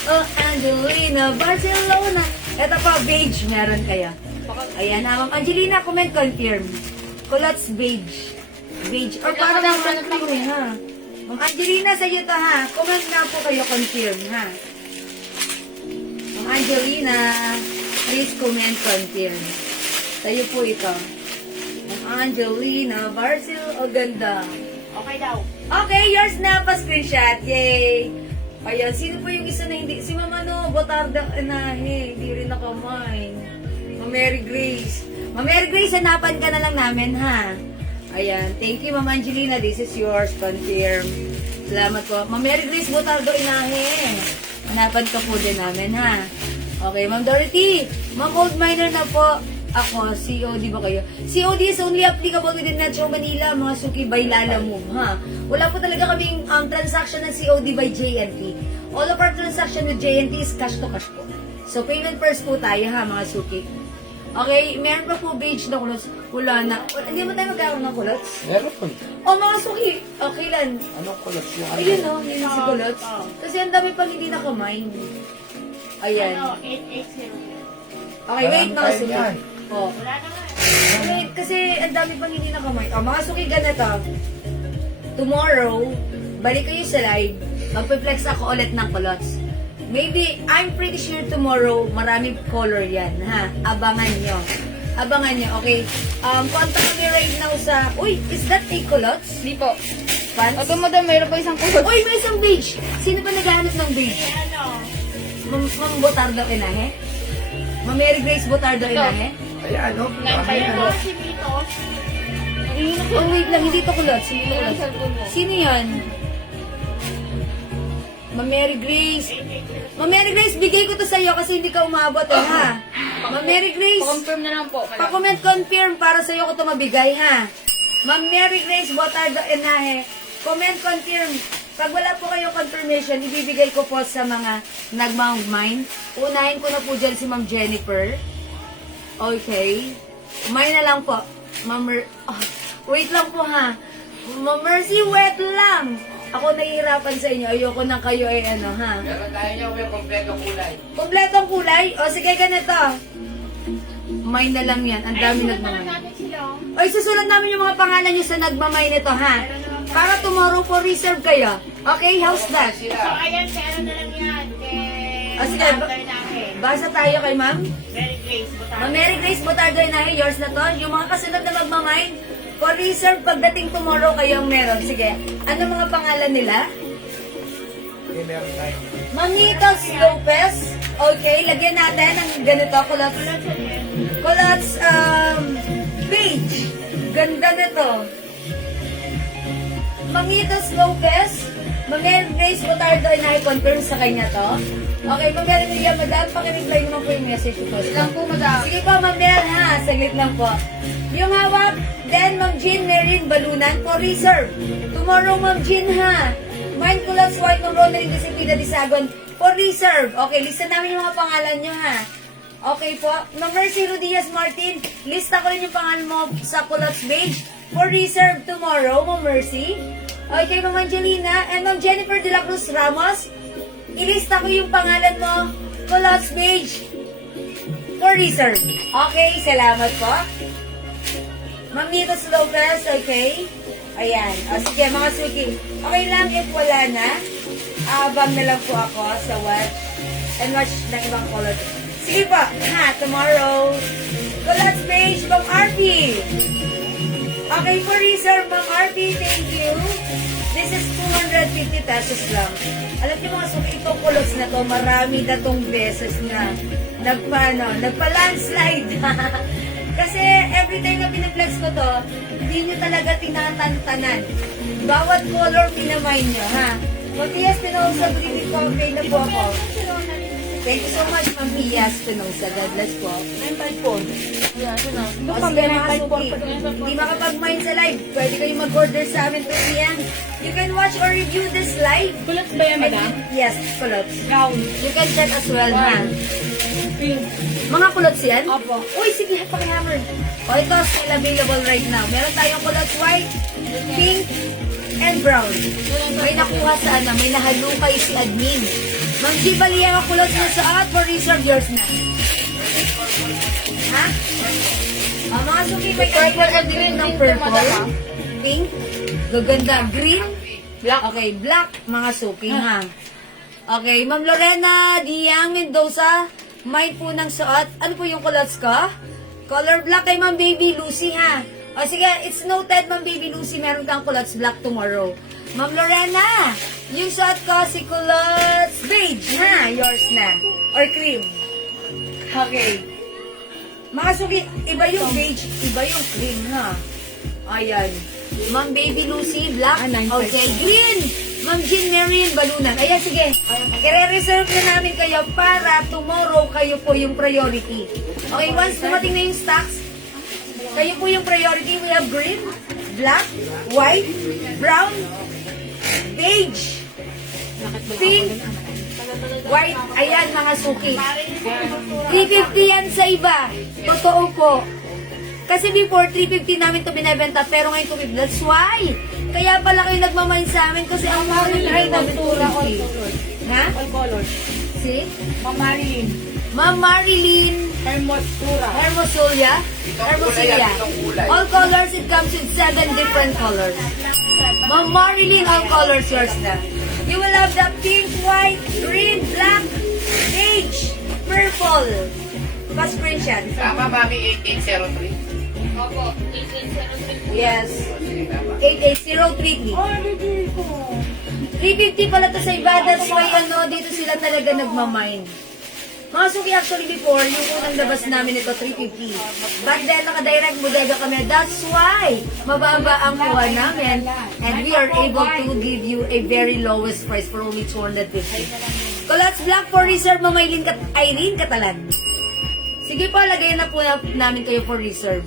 Oh, Angelina Barcelona. Ito pa, beige. Meron kayo. Ayan na, Ma'am Angelina, comment confirm. Culottes beige. Beige. Or parang naman cream, ha? Ma'am Angelina, sa iyo to, ha? Comment na po kayo, confirm, ha? Ma'am Angelina, please comment confirm. Sa'yo po ito. Ma'am Angelina Barcelona. O, ganda. Okay daw. Okay, yours na pa screenshot. Yay! Ayan, sino po yung isa na hindi? Si Ma'am Botarda Anahe. Hindi rin nakamine. Ma'am Mary Grace. Ma'am Mary Grace, hanapan ka na lang namin, ha? Ayan, thank you, Ma'am Angelina. This is yours. Confirm. Salamat po. Ma'am Mary Grace Botardo Inahe. Hanapan ka po din namin, ha? Okay, Ma'am Dorothy. Ma'am Old Miner na po. Ako, COD ba kayo? COD is only applicable within Metro Manila, mga suki by Lala Move, ha? Wala po talaga kaming transaction ng COD by JNT. All of our transaction with JNT is cash to cash po. So, payment first po tayo, ha, mga suki. Okay, meron pa po beige na kulots. Wala na. Hindi mo tayo magkakaroon ng kulots? Meron. O, mga suki. Okay lang. Anong kulot yung ano? Ayun, o. Yun si kulots. Kasi ang dami pang hindi nakamine. Ayan. Ano, 880. Okay, wait, mga Marami suki. tayo yan. O. Wala naman. Wait, kasi ang dami pang hindi nakamay. O, mga suki, ganito. Tomorrow, balik kayo sa live. Magpe-flex ako ulit ng kulots. Maybe, I'm pretty sure tomorrow, maraming color yan, ha? Abangan nyo. Abangan nyo, okay? Contact me right now sa... Uy, is that a culottes? Hindi po. Pants? Ito madam, mayroon pa isang kulot. Uy, may isang beige! Sino pa naghahanap ng beige? Ano? Ma'am Botardo Inahe? Ma'am Mary Grace Botardo Inahe? Ayan, ano? Kaya Ano? si Mitos. Oh, wait lang, hindi to culottes. Hindi to Ilang culottes. cellphone mo? Sino yan? Ma'am Mary Grace. Ma'am Mary Grace, bigay ko to sa iyo kasi hindi ka umabot, ha? Ma'am Mary Grace, Confirm na lang po. madam. pa-comment confirm para sa iyo ko to mabigay, ha? Ma'am Mary Grace Botardo Enahe, comment confirm. Pag wala po kayong confirmation, ibibigay ko po sa mga nag-mount mine. Unahin ko na po dyan si Ma'am Jennifer. Okay. Mine na lang po. Wait lang po, ha? Ma'am Mercy, wait lang. Ako nahihirapan sa inyo. Ayoko na kayo ay ano, ha? Meron tayo niya, may kompleto kulay. Kompletong kulay? O sige, ganito. Mine na lang yan. Ang dami nagmamay. O, susulat namin yung mga pangalan nyo sa nagmamay nito, ha? Para tomorrow po reserve kayo. Okay, how's that? So, ayan, kay ano na lang yan. Kay Ah, sige. partner namin. Basa tayo kay ma'am. Mary Grace Butano. Ma'am Mary Grace Botardo na yours na to. Yung mga kasunod na magmamay, for reserve pagdating tomorrow kayo ang meron. Sige, ano mga pangalan nila? Okay, meron tayo. Manitas Lopez. Okay, lagyan natin ng ganito, Culottes, page. Ganda nito. Mangitas Lopez. Mamel Grace Botardo ay confirm sa kanya to. Okay, Mamel Maria, madam, pakireply naman po yung message ko. Lang po, madam. Sige po, Mamel, ha? Saglit lang po. Yung hawak, then Ma'am Jean Marin Balunan for reserve. Tomorrow, Ma'am Jean, ha? Mine Culottes White ng Ronald Disciplina Disagon for reserve. Okay, lista namin yung mga pangalan nyo, ha? Okay po. Ma'am Mercy Rudias Martin, lista ko rin yung pangalan mo sa Culottes page for reserve tomorrow, Ma'am Mercy. Okay, Ma'am Angelina and Ma'am Jennifer de la Cruz Ramos, ilista ko yung pangalan mo, Culottes page for reserve. Okay, salamat po. Ma'am Nitos Lopez, okay. Ayan. O, sige, mga suki. Okay lang if wala na. Abang na lang po ako sa watch and watch ng ibang color. Sige po, ha, tomorrow. Culottes page, Ma'am RP. Okay, for reserve, Ma'am RP, thank you. This is 250 pesos lang. Alam niyo mga suki, itong culottes na to, marami na tong beses na nagpa-landslide. Kasi every time na pinaplex ko to, hindi nyo talaga tinatantanan. Bawat color pinamay nyo, ha? Mag-Pia Espinosa, Green Coffee na po ako. Thank you so much, Ma'am Pia Espinosa. God bless po. I'm by phone. Yeah, ito na. O sige mga suki, hindi makapag-mind sa live. Pwede kayong mag-order sa amin 2 p.m. You can watch or review this live. Kulots ba yan, madam? Yes, culottes. Brown. You can check as well, ha? Pink. Mga culottes yan? Opo. Uy, sige, pakihammer. O, ito, still available right now. Meron tayong culottes white, pink, and brown. May nakuha sa ano, may nahalukay si admin. Ma'am G. Balia, culottes na sa at for reserve yours na. Ha? O, mga suki, may purple and green ng purple. Pink. Gaganda. Green. Black. Okay, black, mga suki, ha? Okay, Ma'am Lorena Diang Mendoza, may po ng suot. Ano po yung culottes ko? Color black kay Ma'am Baby Lucy, ha? O sige, it's noted, Ma'am Baby Lucy, meron kang culottes black tomorrow. Ma'am Lorena, yung suot ko, si culottes beige, ha? Yours na. Or cream. Okay. Mga suki, iba yung beige, iba yung cream, ha? Ayan. Ma'am Baby Lucy, black. Okay, green. Ma'am Jean Marian Balunan. Ayan, sige. Kire-reserve na namin kayo para tomorrow kayo po yung priority. Okay, once dumating na yung stocks, kayo po yung priority. We have green, black, white, brown, beige, pink, white. Ayan, mga suki. 350 yan sa iba. Totoo po. Kasi before, 350 namin ito binibenta, pero ngayon 250. That's why. Kaya pala kayo nagmamain sa amin kasi ang mahal ay namin 250. Ha? All colors. See? Ma'am Marilyn. Ma'am Marilyn Hermosura. Hermosulia. Hermosulia. All colors, it comes with 7 different colors. Ma'am Marilyn, all colors yours na. You will have the pink, white, green, black, beige, purple. Pa-screen siya. Tama, Mami, 8803. Opo, 8803. Yes. Sige, tama. 88033. Oh, hindi ko. 350 pala to sa iba. That's why ano, dito sila talaga nagmamine. Mga suki, actually before, yung unang labas namin ito, 350. But then, naka-direct bodega kami. That's why, mababa ang kuha namin. And we are able to give you a very lowest price for only 250. Culottes Black for reserve, Mamaylin Irene Catalan. Sige po, lagayan na po namin kayo for reserve.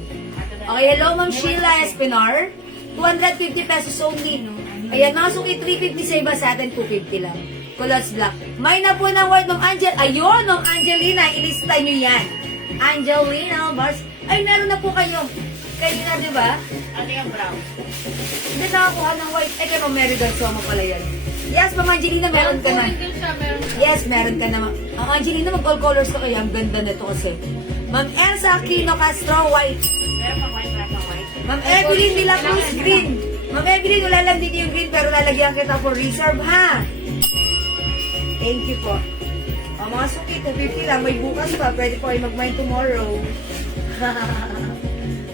Okay, hello Ma'am Sheila Espinar. 250 pesos only. Ayan, mga suki, 350 sa iba, sa atin 250 lang. Culottes Black. May na po ng white, Ma'am Angel. Ayun, Ma'am Angelina, ilista nyo yan. Angelina, bars. Ay, meron na po kayo. Kanina, di ba? Ano yung brown? Hindi nakakuha ng white. Eh, kay Ma'am Mary Garsomo pala yan. Yes, Ma'am Angelina, meron ka na. Din siya, meron siya. Yes, meron ka na. Ang Angelina, mag-all colors ka kaya. Ang ganda nito kasi. Ma'am Elsa Aquino Castro, white. Meron pang white, meron pang white. Ma'am Evelyn Milacruz, green. Ma'am Evelyn, wala lang din yung green, pero lalagyan kita for reserve, ha? Thank you po. O, mga suki, 250 lang. May bukas pa. Pwede po kayo mag-mine tomorrow.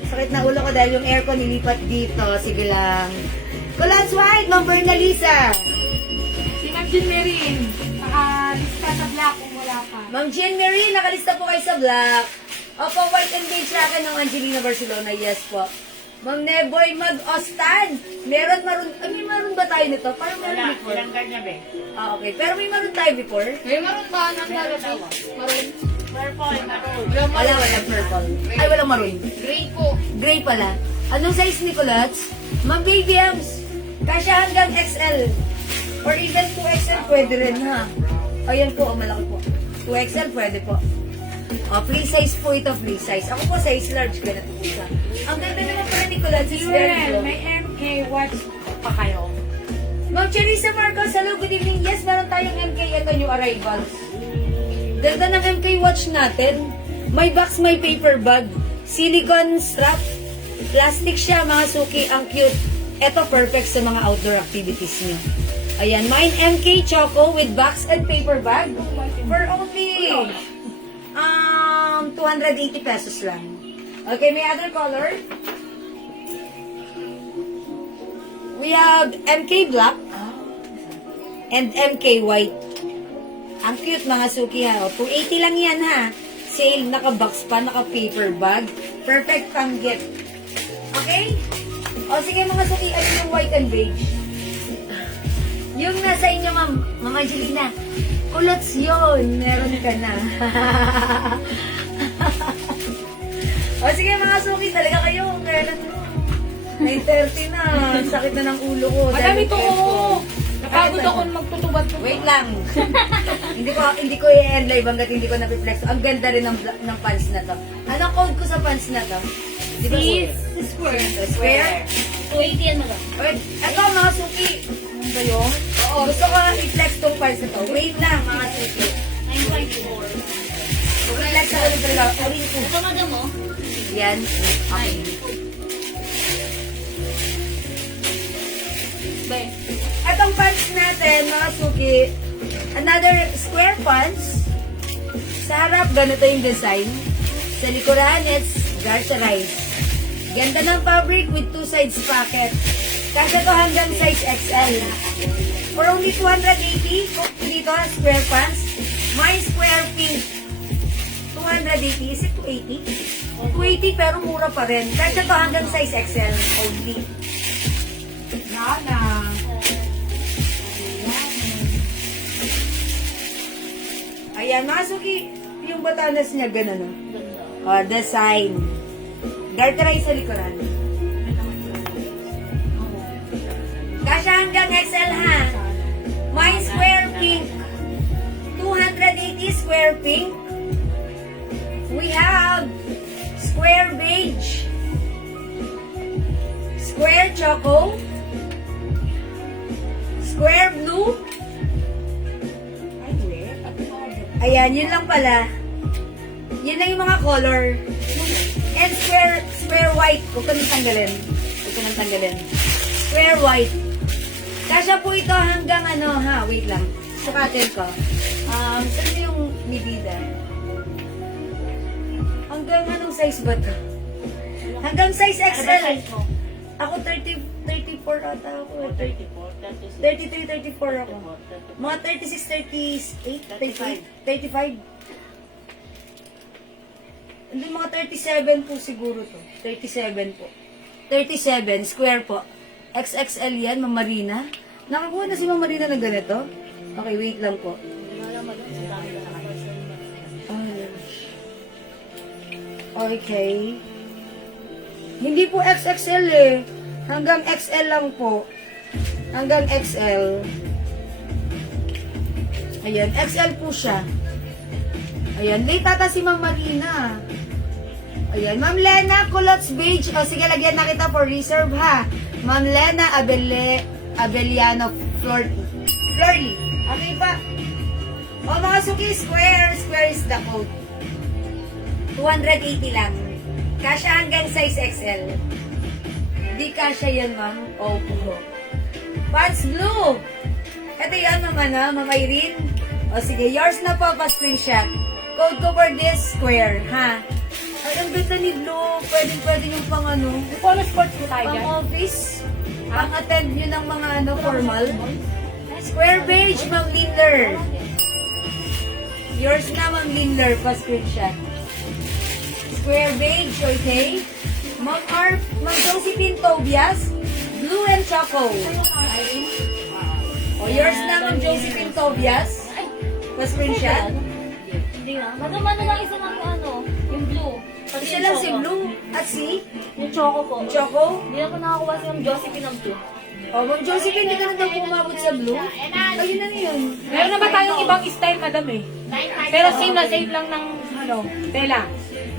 Sakit na ulo ko dahil yung aircon nilipat dito. Sige lang. Kulats White, Ma'am Bernalisa. Si Ma'am Jean Marin, nakalista sa black kung wala pa. Ma'am Jean Marie, nakalista po kayo sa black. Opo, white and beige sa akin ng Angelina Barcelona. Yes po. Ma'am Neboy Mag-Ostan. Meron maroon. May maroon ba tayo nito? Parang meron before. kanya, be? Ah, okay. Pero may maroon tayo before. May maroon ba? Nang lalabas? Maroon? Purple, maroon. Wala, walang purple. Ay, walang maroon. Gray po. Gray pala. Anong size ni Kulats? Ma'am Baby Ems. Kasya hanggang XL. Or even 2XL pwede rin, ha? Ayan po, malaki po. 2XL pwede po. Free size po ito, free size. Ako po size large, ganito po siya. Ang ganda naman pala ni Kulats, is very Well, low. may MK watch pa kayo. Ma'am Charissa Marcos, hello, good evening. Yes, meron tayong MK. Ito new arrivals. Ganda ng MK watch natin. May box, may paper bag. Silicone strap. Plastic siya, mga suki. Ang cute. Ito perfect sa mga outdoor activities nyo. Ayan, mine MK Choco with box and paper bag for only 280 pesos lang. Okay, may other color? We have MK Black and MK White. Ang cute mga suki ha. O, 280 lang yan ha. Sale, naka-box pa, naka-paper bag. Perfect pang gift. Okay? O sige mga suki, ano yung white and beige? Yung nasa inyo, Ma'am Angelina. Kulats yun. Meron ka na. O sige mga suki, talaga kayo. Kailan mo? 9:30 na. Sakit na ng ulo ko. Madami Dahil to aircon. ko. Napagod Kahit ako ano. magtutubad-tubad. Wait lang. hindi ko i-end live hanggat hindi ko na-reflex. Ang ganda rin ng pants na to. Anong code ko sa pants na to? Di ba Square. Square? 280 yan madam. Wait, eto mga suki. Ano ba yun? Oo. Gusto ko i-flex tong pants na to. Wait lang mga suki. 9.4. I-flex ako ulit talaga. Ulit ko. Ito madam mo? Yan. Okay. Be. Etong pants natin, mga suki, another square pants. Sa harap, ganito yung design. Sa likuran, it's garterized. Ganda ng fabric with two sides pocket. Kasi to hanggang size XL. For only 280, dito, square pants. My square pink. 280. Is it 280? 280 pero mura pa rin. Kasi to hanggang size XL only. Nana. Ayan, mga suki, yung batanas niya, gano'n, no? O, design. Garterized sa likuran. Kasya hanggang XL, ha? My square pink. 280 square pink. We have square beige. Square choco. Square blue. Ayan, yun lang pala. Yun lang yung mga color. And square white. Huwag ko nang tanggalin. Huwag ko nang tanggalin. Square white. Kasya po ito hanggang ano, ha? Wait lang. Sukatin ko. Saan yung medida? Hanggang anong size ba ito? Hanggang size XL. Ako 34 ata ako. 33, 34 ako. Mga 36, 38, 35. Hindi, mga 37 po siguro to. 37 po. 37, square po. XXL yan, Ma'am Marina. Nakakuha na si Ma'am Marina ng ganito? Okay, wait lang po. Okay. Hindi po XXL eh. Hanggang XL lang po. Hanggang XL. Ayan, XL po siya. Ayan, late ata si Ma'am Marina. Ayan, Ma'am Lena, Culottes Beige. O sige, lagyan na kita for reserve ha. Ma'am Lena Abeliano Florly. Okay pa? O mga suki, square. Square is the code. 280 lang. Kasya hanggang size XL. Di kasya yan, ma'am. Opo. Pants blue. Ito yan, Ma'am Irene. O sige, yours na po, pa-screenshot. Code ko for this square, ha? Ay, ang ganda ni blue. Pwede yung pang ano. Polo sports po tayo Pang dyan. office. Pang attend nyo ng mga ano, formal. Square beige, Ma'am Linder. Yours na, Ma'am Linder, pa-screenshot. Square beige, okay? Ma'am Josephine Tobias, blue and choco. O, yours na, Ma'am Josephine Tobias. Pa-screenshot. Hindi nga. Madama na lang isa lang yung ano, yung blue. Pati Siya yung lang si choco. blue at si Yung choco po. choco. Hindi ako nakakuha sa yung Josephine ng blue. O, Ma'am Josephine, hindi ka na daw pumabot sa blue. Ayun na yun. Meron naman tayong ibang style, madam eh. Pero same lang ng ano, tela.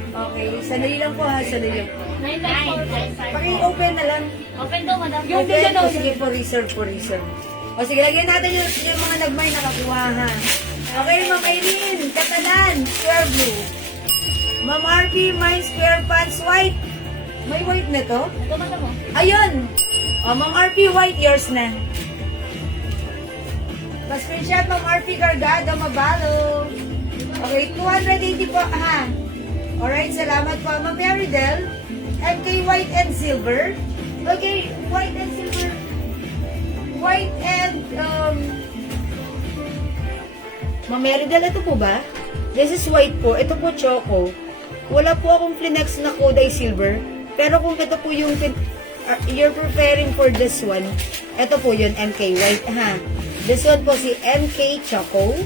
Okay, sandali lang po ha, sandali lang po. 994. Paki-open na lang. Open daw, madam. Yung Open, dyan, o oh. sige, for reserve. O sige, lagyan natin yung mga nagmay nakakuha ha. Okay, Ma'am Irene, Katanan, square blue. Ma'am RP, mine square pants white. May white na to? Ito, madam mo. Ayun! O, Ma'am RP, white, yours na. Pa-screenshot, Ma'am RP, Cargado, Mabalo. Okay, 280 po, ha? Alright, salamat po. Ma'am Meridel, MK white and silver. Okay, white and silver. White and, Ma'am Meridel, ito po ba? This is white po. Ito po choco. Wala po akong flinex na kulay silver. Pero kung ito po yung you're preferring for this one, ito po yun, MK white, ha? This one po si MK choco.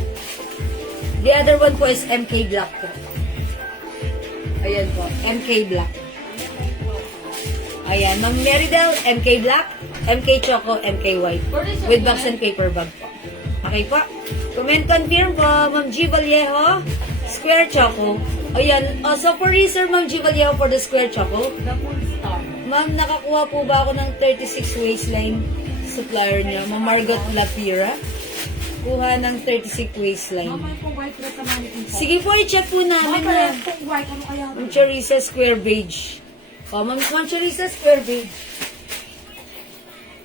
The other one po is MK black po. Ayan po, MK black. Ayan, Ma'am Meridel, MK black, MK choco, MK white. With box and paper bag po. Okay po. Comment confirm po, Ma'am G. Vallejo, square choco. Ayan, so for reserve, Ma'am G. Vallejo for the square choco. The full star. Ma'am, nakakuha po ba ako ng 36 waistline supplier niya? Ma'am Margot Lapira. Kuha ng 36 waistline. Mama, yung white dress sa mannequin po. Sige po, i-check po namin Mama, na. yung white, ano kaya? Ma'am Charissa Square Beige. O, Ma'am Charissa Square Beige.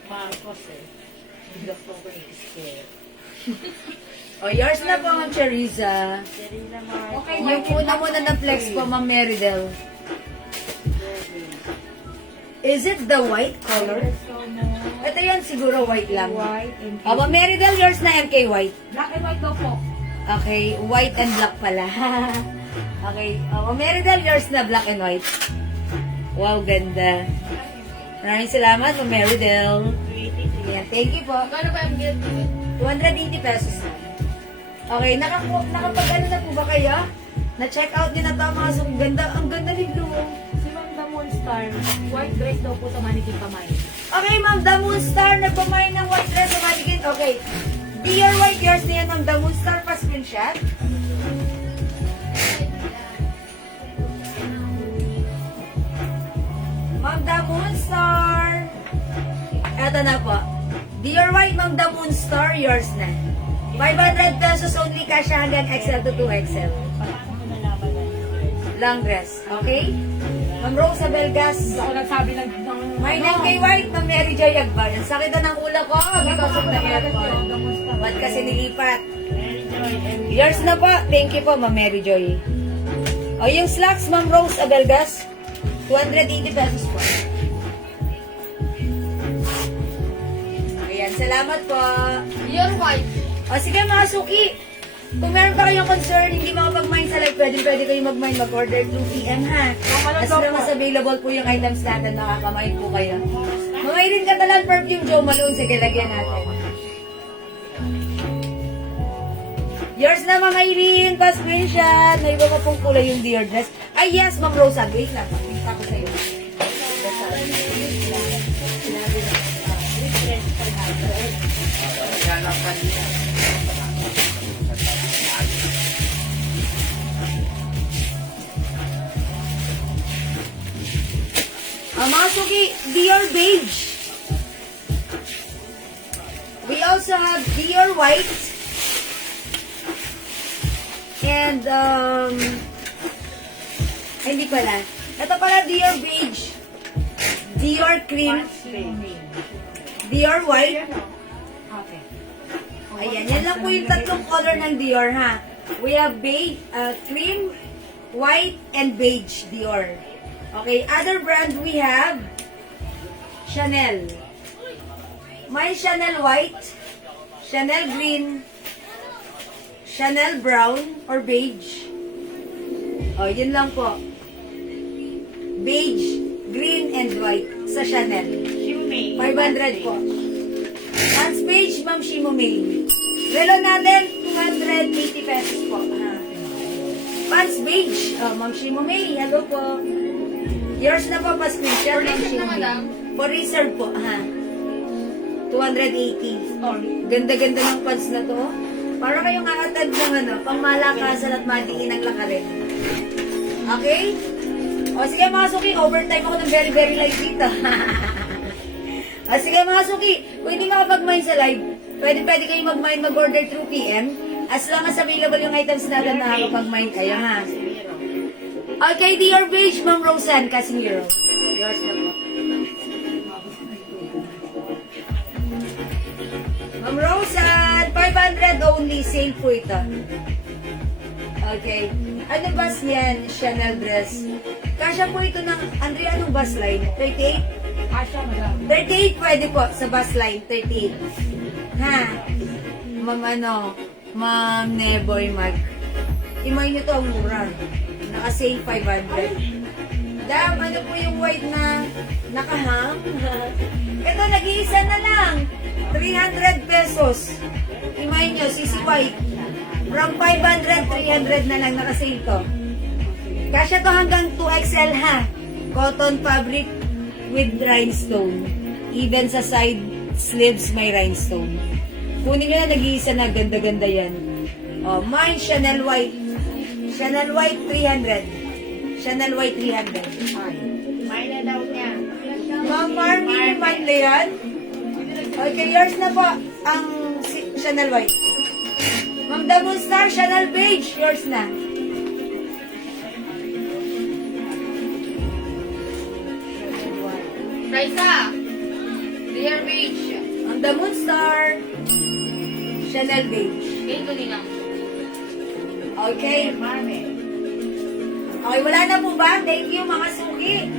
Marcos eh. Hindi ko square. O, yours na po, Ma'am Charissa. Okay, Yung una muna na flex po, Ma'am Meridel. Is it the white color? Ito yan, siguro white lang. White and O, Ma'am Meridel, yours na MK white. black and white daw po. Okay, white and black pala. Okay, Ma'am Meridel, yours na black and white. Wow, ganda. Maraming salamat, Ma'am Meridel. Ayan, thank you po. Kano ba yung gift? 280 pesos na. Okay, nakapag ano na po ba kayo? Na-check out din na ito mga ganda. Ang ganda ni Blue. Si Ma'am Damon Star, white dress daw po sa mannequin kamay. Okay, Ma'am, The Moon Star, nagpamain ng white dress sa mannequin. Okay. Dear white yours na yan, Ma'am, The Moon Star, pa screenshot. Ma'am, The Moon Star. Eto na po. Dear white, Ma'am, The Moon Star, yours na. 500 pesos only cash hanggang XL to 2XL. Long dress. Okay? Ma'am Rosa Belgas. Ako nagsabi ng May 9K white, Ma'am Mary Joy Agbar. Ang sakit na ng ulo ko because of the aircon. Ba't kasi nilipat? Yours na po. Thank you po, Ma'am Mary Joy. O, yung slacks, Ma'am Rose Abelgas, 280 pesos po. Ayan, salamat po. Your white. O, sige mga suki. Kung meron pa kayong concern, hindi makapag-mine sa live, pwede kayo mag-mine, mag-order 2 PM ha. As long as available po yung items natin, makaka-mine po kayo. Mamairin Catalan perfume Joe Malone, sige lagyan natin. Yours na, Ma'am Irene, pa-screenshot. May iba pa pong kulay yung dear dress. Ay, yes, Ma'am Rosa. Wait lang, pakita ko sa'yo. Naganapan niya. Mga suki, Dior beige. We also have Dior white. And, hindi pala. Ito pala, Dior beige. Dior cream, Space. Dior white. Okay. Ayan, yan lang po yung tatlong color ng Dior, ha? We have beige, cream, white, and beige Dior. Okay, other brand we have Chanel. May Chanel white, Chanel green, Chanel brown, or beige. O, yun lang po. Beige, green, and white sa Chanel. Shimei. 500 po. Hans page, Ma'am Shimomei. Relo natin, 280 pesos po. Ha. Pants beige. Oh, Ma'am Shimomei, hello po. Yours na po, pa-screenshot, Ma'am Shimomei. For reserve po, ha. 280. Ganda-ganda ng pants na to. Para kayong aatad ng pangmalakasan at matiin ang lakarin. Okay? O sige mga suki, overtime ako ng very light dito. O sige mga suki, kung hindi makapag-mine sa live, pwede kayo mag-mine, mag-order through PM. As long as available yung items natin, nakakapag-mine kayo, ha? Okay, Dior Beige, Ma'am Roseanne Casimiro. Yours na po. Ma'am Roseanne, 500 only, sale po ito. Okay. Ano bus yan? Chanel dress. Kasya po ito ng, Andrea, anong bus line? 38? Asya, madam. 38 pwede po sa bus line, 38. Ha? Ma'am Neboy Mag. Imay nyo to ang mura. Naka-sale 500. Dam, ano po yung white na nakahang? Ito, nag-iisa na lang. 300 pesos. Imay nyo, CC White. From 500, 300 na lang naka-sale to. Kasya to hanggang 2XL, ha? Cotton fabric with rhinestone. Even sa side sleeves may rhinestone. Kunin nyo na, nag-iisa na, ganda-ganda yan. Oh, mine, Chanel White. Chanel White, 300. Chanel White, 300. May na daw niya. Ma'am Marmy, mine na yan. Okay, yours na po ang Chanel White. Ma'am Damon Star, Chanel Beige, yours na. Raisa! Dear Beach. Ma'am Damon Star, Chanel Beige. Ito nilang. Okay. Mami. Okay, wala na po ba? Thank you mga suki.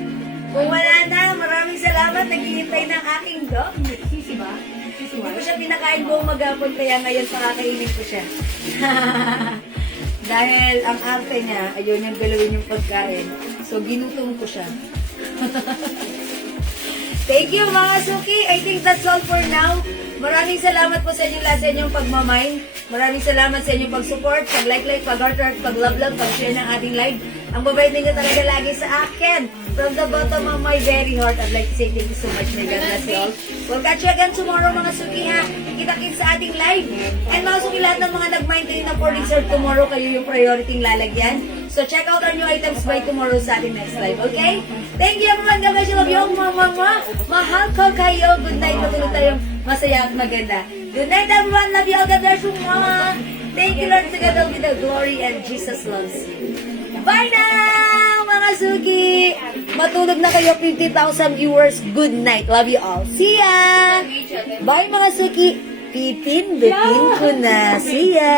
Kung wala na, maraming salamat. Naghihintay ng aking dog. Sisi ba? Sisi Hindi ba? ko siya pinakain buong maghapon, kaya ngayon pakakainin ko siya. Dahil ang arte niya, ayaw niyang galawin yung pagkain. So, ginutom ko siya. Thank you mga suki. I think that's all for now. Maraming salamat po sa inyo lahat sa inyong pagmamine. Maraming salamat sa inyong pag-support, pag-like, pag-heart, pag-love, pag-share ng ating live. Ang babait ninyo talaga lagi sa akin. From the bottom of my very heart, I'd like to say thank you so much. May God bless you all. We'll catch you again tomorrow mga suki, ha. Kita-kits sa ating live. And mga suki, lahat ng mga nag-mine din na for reserve tomorrow, kayo yung priority lalagyan. So check out our new items by tomorrow sa ating next live, okay? Thank you everyone. God bless you. Love you all, mama. Mahal ko kayo. Good night. Matulog tayong masaya at maganda. Good night everyone. Love you all. God bless you, mama. Thank you Lord. To God all be the glory and Jesus loves you. Bye now, mga suki. Matulog na kayo, 50,000 viewers. Good night. Love you all. See ya. Bye mga suki. Pipindutin ko na. See ya.